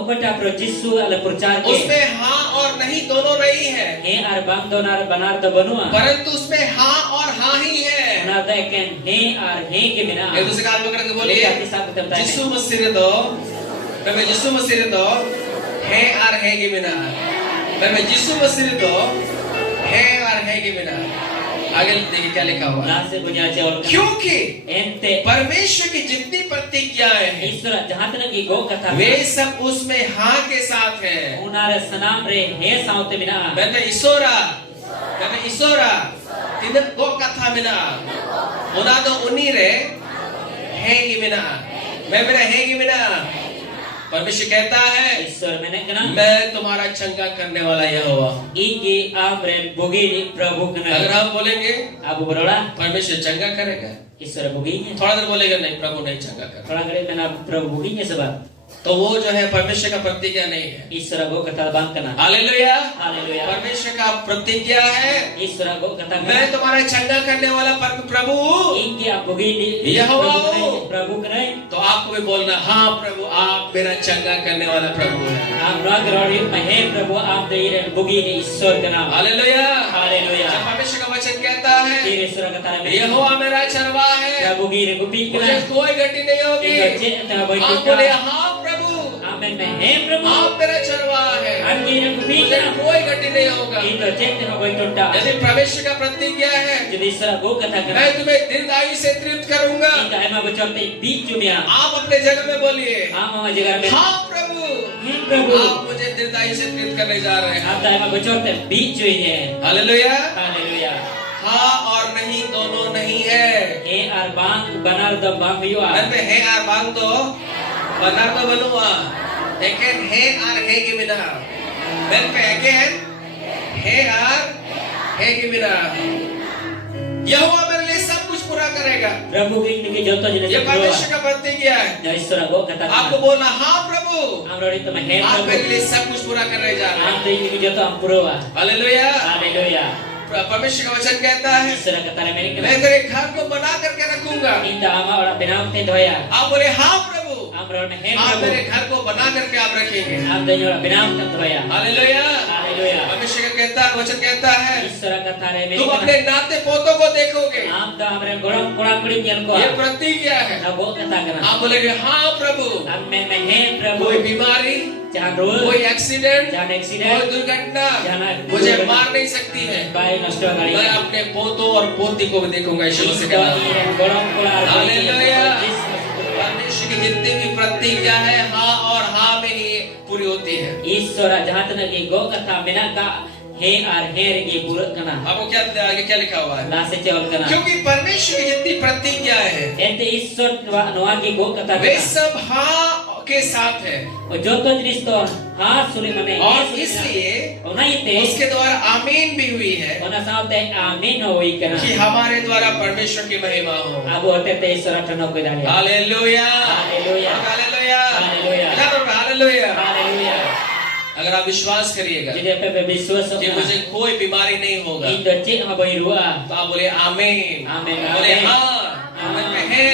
ओकटा प्रभु यीशु अल प्रचार के उसमें हाँ और नहीं दोनों नहीं है, हे आर बांग दो नार बनार दो बनुआ परंतु उसमें हाँ और हाँ ही है। ना दे केन हे आर हे के बिना एक दूसरे का हाथ पकड़ के बोलिए यीशु मसीह ने दो मैं यीशु मसीह ने दो है और है के बिना मैं यीशु मसीह ने दो है और है के बिना। आगे देखिए क्या लिखा हुआ ना से बुनिया से और क्योंकि एंते परमेश्वर की जितनी प्रतिज्ञाएं हैं ईश्वर जहां तक की गो कथा वे सब उसमें हाँ के साथ है। उनारे सनाम रे हे साउते बिना मैं इसोरा tidak go kata mina una do unire है कि बिना मैं मेरा है कि बिना परमेश्वर कहता है ईश्वर मैंने कहा मैं तुम्हारा चंगा करने वाला यहोवा। इकी आमरे बुगी प्रभु कना अगर हम बोलेंगे अबू बरोड़ा परमेश्वर चंगा करेगा, ईश्वर बुगी है थोड़ा देर बोलेगा नहीं प्रभु नहीं चंगा करेगा, थोड़ा करे मैंने प्रभु बुगी है सब तो वो जो है परमेश्वर का प्रतिज्ञा नहीं है। ईश्वर को कथा बांध करना हालेलुया, हालेलुया परमेश्वर का प्रतिज्ञा है ईश्वर को कथा मैं तुम्हारा चंगा करने वाला प्रभु इनकी आप बुगी यहोवा प्रभु करे तो आपको भी बोलना हाँ प्रभु आप मेरा चंगा करने वाला प्रभु है। आप राग रोड़ी महे प्रभु आप दे रहे बुगी ने ईश्वर का नाम हालेलुया, हालेलुया। जब परमेश्वर का वचन कहता है फिर ईश्वर कथा में यहोवा मेरा चरवा है बुगी ने गुपी मुझे कोई गति नहीं होगी, आप बोले हाँ प्रभु आमेन में हे प्रभु आप मेरा चरवा है अंगी ने गुपी मुझे कोई गति नहीं होगा। तो चेत हो गई टोटा यदि परमेश्वर का प्रतिज्ञा है जब ईश्वर को कथा कर मैं तुम्हें दीर्घायु से तृप्त करूंगा, इनका है मैं बचौते बीच चुनिया आप अपने जगह में बोलिए हाँ मामा जगह में हाँ प्रभु हे प्रभु आप मुझे दीर्घायु से तृप्त करने जा रहे हैं। आप दाई में बचौते बीच चुई है हालेलुया, हालेलुया हाँ और नहीं दोनों नहीं है। हे आर बांग बनार द बांग युआ मन पे है आर बांग दो बना तो बनुआ लेकिन है आर है के बिना मन पे अगेन है आर है के बिना यहोवा मेरे लिए सब कुछ पूरा करेगा। प्रभु की जो तो जिने ये परमेश्वर का प्रतिज्ञा है। ईश्वर को कथा आपको बोलना हाँ प्रभु हम रोड़ी तो मैं हे आप प्रभु मेरे लिए सब कुछ पूरा करने जा रहे हैं। आप दे की जो तो हम पुरोवा हालेलुया, हालेलुया परमेश्वर का वचन कहता है ईश्वर कथा में मैं तेरे घर को बना करके रखूंगा। इंदा आमा और बिना ते धोया आप बोले हाँ प्रभु हम रोड में हे आप प्रभु मेरे घर को बना करके आप रखेंगे। आप दे जो बिना ते धोया हालेलुया, हालेलुया परमेश्वर का कहता है वचन कहता है ईश्वर कथा में तुम अपने नाते पोतों को देखोगे। आप दा हमरे गोड़म कोड़ा कुड़ी जन को ये प्रतिज्ञा है। ना वो कथा करना आप बोलेंगे हाँ प्रभु अब मैं हे प्रभु कोई बीमारी जहां रोज कोई एक्सीडेंट जहां कोई एक्सीडेंट दुर्घटना जहां मुझे मार नहीं सकती है। बाई नष्ट हो गई मैं अपने पोतों और पोती को भी देखूंगा यीशु मसीह के नाम में। गोड़म कोड़ा हालेलुया, परमेश्वर की जितनी भी प्रतिज्ञा है हाँ और हाँ में ही पूरी होती है। ईश्वर जहां तक की गो कथा बिना का he ar he regi pura kana आपको क्या आगे क्या लिखा हुआ है? la se chewal kana क्योंकि परमेश्वर की जितनी प्रतिज्ञा है ente issor noa ki go kata वे kana सब हाँ के साथ है, o joto jinis to ha suli mane और इसलिए ona ite उसके द्वारा आमीन भी हुई है ona saute amen hoi kana कि हमारे द्वारा परमेश्वर की महिमा हो। abu otete issor atano ko dali hallelujah, Haleluya. Hallelujah, Haleluya. Hallelujah. haleluya अगर आप विश्वास करिएगा jadi apa berviswas कि मुझे कोई बीमारी नहीं होगा indo cik ha boy rua तो आप बोले आमीन, Amin. बोले Amin. हाँ आमीन में है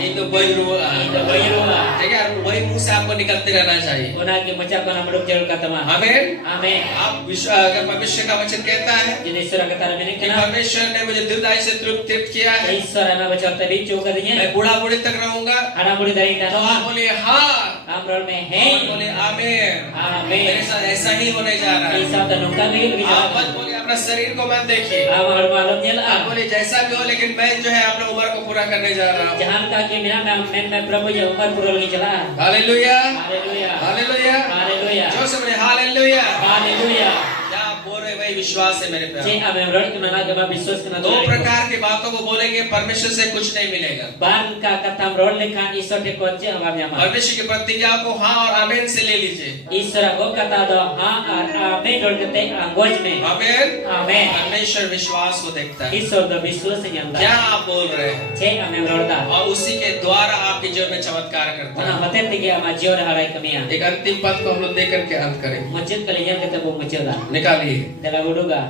इनको बजरुआ, indo boy rua ठीक है, वही मुंह से आपको निकलते रहना चाहिए। ona ki macam kana maduk jarul kata ma आमीन। amen आप अगर परमेश्वर का वचन कहता है jadi issor kata mene कि kana परमेश्वर ने मुझे दीर्घायु से तृप्त किया है, issor ana baca tadi cuka dinya मैं बूढ़ा बूढ़ी तक रहूंगा, ana budi dari तो dano आप बोले हाँ, amrol me और he बोले आमीन। amen मेरे साथ ऐसा ही होने जा रहा है। isa ta nungka ni आप मत बोले अपना शरीर को मत देखिए, amar malum nyala आप बोले जैसा भी हो, लेकिन मैं जो है अपने उम्र को पूरा करने जा रहा हूँ। jahan kaki mina men prabhu ya umar pura lagi jalan hallelujah, haleluya hallelujah, haleluya जो से बोले हालेलुया। haleluya क्या आप बोल रहे हैं? वही विश्वास है मेरे प्यारे। cik ame rol kena naga ba viswas kena दो प्रकार की बातों को बोलेंगे, परमेश्वर से कुछ नहीं मिलेगा। ban ka katam rol lekan issor te koje amar nyama परमेश्वर की प्रतिज्ञा को हाँ और आमीन से ले लीजिए। issor go kata do ha ar amen rol kete angoj me आमीन। amen परमेश्वर विश्वास को देखता है। issor do viswas nyanda क्या आप बोल रहे हैं? cik ame rol da और उसी के द्वारा आपके जीवन में चमत्कार करता ona है। mate tege ama jior harai kamia एक अंतिम पद को हम लोग देख करके अंत करेंगे। mujud kalian kata bu mujud da निकालिए, dala buduga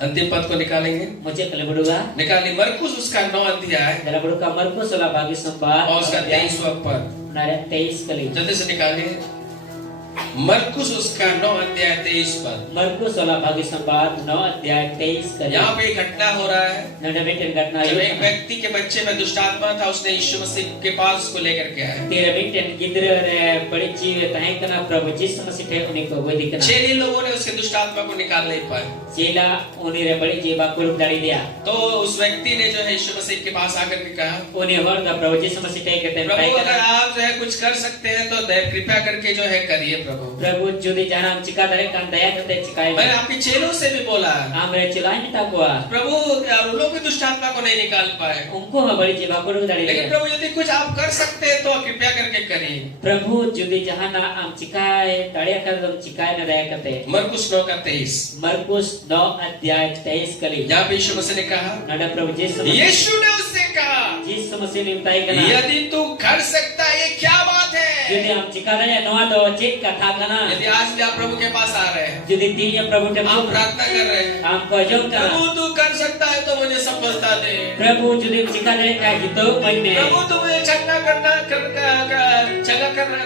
अंतिम पद को निकालेंगे। mujud kala buduga निकालिए मरकुस उसका 9 अध्याय dala buduga markus sola bagi sembar और उसका 23वां पद nare 23 kali जल्दी से निकालिए। मरकुस उसका 9 अध्याय 23 पद। markus sola bagi sembar 9 अध्याय 23 kali यहाँ पे एक घटना हो रहा है। nada beten gatna जब एक व्यक्ति के बच्चे में दुष्ट आत्मा था, उसने यीशु मसीह के पास उसको लेकर के आया। tira beten gidra re badi jiwe tahen kana prabhu jisu masih the uni ko goi dikna 6 लोगों ने उसके दुष्ट आत्मा को निकाल नहीं पाए। jela uni re badi jiwa kuluk dari dia तो उस व्यक्ति ने जो है यीशु मसीह के पास आकर के कहा, uni hor da prabhu jisu masih the kete Prabhu pai अगर kana आप जो है कुछ कर सकते हैं तो कृपया करके जो है करिए प्रभु। prabhu judi janam cika dare kan daya kete cikai मैंने आपके चेलों से भी बोला, amre chilai minta gua प्रभु उन लोग भी दुष्ट आत्मा को नहीं निकाल पाए, unko ha badi jiwa kuluk dari लेकिन dia प्रभु यदि कुछ आप कर सकते हैं तो कृपया करके करिए। prabhu judi jahana am cikai daya kan dam cikai na daya kete मरकुस 9 का 23। markus 9 अध्याय 23 kali यहाँ पे यीशु मसीह ने कहा, nada prabhu jisu यीशु ने उससे कहा, jisu masih mintai kana यदि तू कर सकता है, ये क्या बात है? Jadi am cikadanya noa do cik kata kana. यदि आज भी आप प्रभु के पास आ रहे हैं, Jadi tinya Prabhu आप tempat प्रार्थना कर रहे हैं, am kojong kana. प्रभु तू कर सकता है तो मुझे सफलता दे, Prabhu jadi cikadanya kayak gitu maine. प्रभु तू मुझे चंगा करना चंगा करना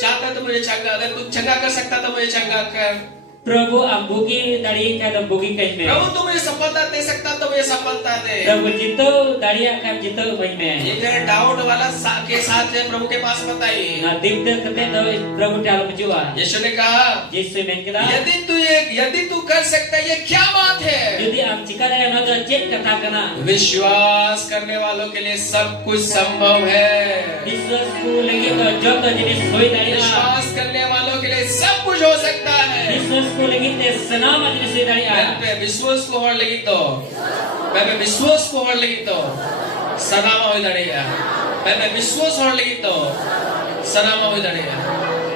चाहता तो मुझे चंगा, अगर तू चंगा कर सकता तो मुझे चंगा कर, Prabhu am bugi dari kadam bugi kaime. प्रभु तू मुझे सफलता दे सकता तो मुझे सफलता दे। Prabhu jitu dari akan jitu maine. ये जो डाउट वाला के साथ जो प्रभु के पास बताइए। Na dikte kete do Prabhu dalam jua. यीशु ने कहा, Yesus men kira. यदि तू कर सकता है, ये क्या बात है? Jadi am cikadanya noa do cik kata kana. विश्वास करने वालों के लिए सब कुछ संभव है। Biswasku lagi do joto jenis soi dari a. विश्वास करने वालों के लिए सब कुछ हो सकता है। Biswasku lagi te senama jenis soi dari a. मैं विश्वास को और लगी तो मैं विश्वास को और लगी तो सनामा हो जाएगा। मैं विश्वास और लगी तो सनामा हो जाएगा।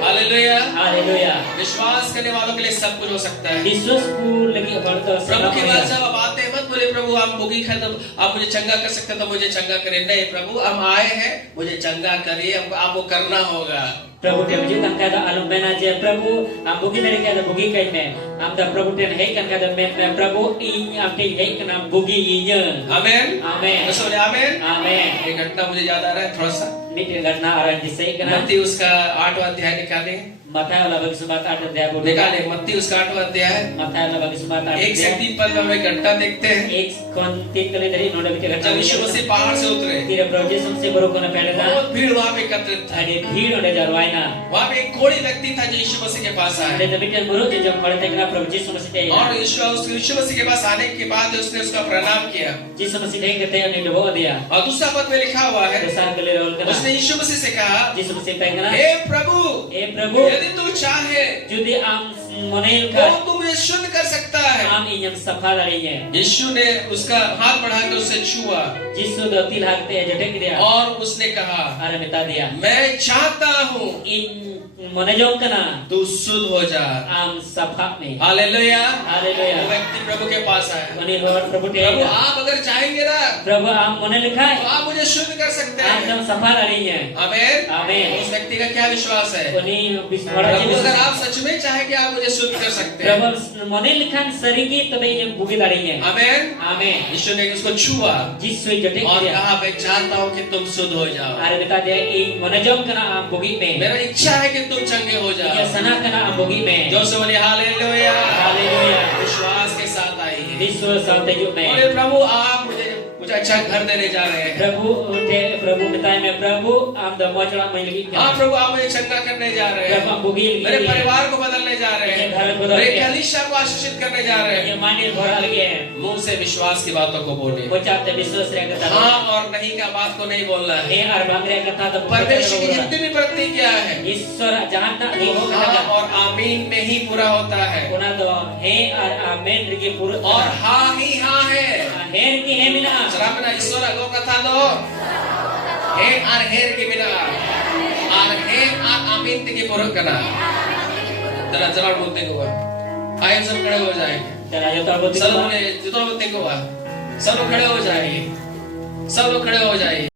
हालेलुया। Haleluya. विश्वास करने वालों के लिए सब कुछ हो सकता है। Biswasku lagi horto प्रभु की बात senama. जब आप आते हैं मत बोले प्रभु आप बुगी खाए तो आप मुझे चंगा कर सकते हैं तो मुझे चंगा करें। नहीं प्रभु हम आए हैं, मुझे चंगा करिए, हमको आपको करना होगा। Prabhu dia menunjukkan kada alum menaja Prabhu am bugi dari kada bugi kaime am da Prabhu dia hei kan kada men Prabhu i am te hei kan am bugi inya amen. amen तो बोले आमेन। amen ये घटना मुझे याद आ रहा है थोड़ा सा। ini karena orang disai kana मत्ती उसका 8वां अध्याय निकाले, mata olah bagi sebat ada dia bodoh निकाले मत्ती उसका 8वां अध्याय mata olah bagi sebat ada 1 से 3 पद में हम एक घटना देखते हैं। एक kontin kali dari noda bicara जब यीशु मसीह पहाड़ से उतरे, tidak Prabhu Yesus se baru kena pedana बहुत भीड़ वहाँ पे एकत्रित था। ada bhid oda jarwaina वहाँ पे एक कोढ़ी व्यक्ति था जो यीशु मसीह के पास आया, ada demikian baru jam pada tekna Prabhu Yesus masih teh और यीशु मसीह के पास आने के बाद उसने उसका प्रणाम किया। Yesus masih teh kete ani dobo dia और दूसरा पद में लिखा हुआ है, besar kali rol kana उसने यीशु मसीह से कहा, Yesus masih teh kana हे प्रभु Prabhu यदि तू चाहे Judi am monel वो ka तुम्हें शुद्ध कर सकता है। am inyam sapha darinya. यीशु ने उसका हाथ बढ़ा के उसे छुआ Jisu do til hakte jetek dia. और उसने कहा, Are meta dia. मैं चाहता हूँ In monejong kana तू शुद्ध हो जा। am sapha me. हालेलुया। वो Hallelujah. व्यक्ति प्रभु के पास आया। Mani hor prabhu te. प्रभु आप अगर चाहेंगे ना Prabhu am monel तो khai. आप मुझे शुद्ध कर सकते Am हैं। dam sapha darinya. आमीन। Amen. उस व्यक्ति का क्या विश्वास है? Oni bismara प्रभु अगर ji. आप सच में चाहे कि आप मुझे शुद्ध कर सकते हैं। Prabhu monel khan sarigi tobe inyam bugi darinya. आमीन। Amen. यीशु ने उसको छुआ Jisu jetek और dia. कहा, मैं चाहता हूँ कि तुम शुद्ध हो जाओ। Are meta dia in monejong kana am bugi me. मेरा इच्छा है कि तुम चंगे हो Ya जाओ। sana kana am bugi me. जो से बोले हालेलुया। Hallelujah. विश्वास के साथ आई है। Jisu saute ju me. बोले प्रभु आप मुझे अच्छा घर देने जा रहे हैं। प्रभु बताए मैं प्रभु आम द मोचला मैं लगी हाँ प्रभु आप मुझे चंगा करने जा रहे प्रभु हैं। बुगी मेरे परिवार को बदलने जा रहे हैं। मेरे कलीसिया को आशीषित करने जा रहे ये हैं। माने भरा लगे हैं मुंह से विश्वास की बातों को बोले। वो चाहते विश्वास रे कथा हाँ और नहीं का बात को नहीं बोलना है। हे और भांगरे कथा तो परमेश्वर की जितनी भी प्रतिज्ञा है ईश्वर जहां ना दी हो हाँ कथा और आमीन में ही पूरा होता है। उना तो हे और आमेन रे पूरा और हाँ ही हाँ है। हेर की हे मिना चला अपना ईश्वर अगो कथा दो। हे और हेर की मिना और हे और आमीन की पूरा करना। जरा जरा बोलते को आए सब खड़े हो जाएंगे। चला जो तो बोलते सब लोग खड़े हो जाएंगे। सब लोग खड़े हो जाएंगे।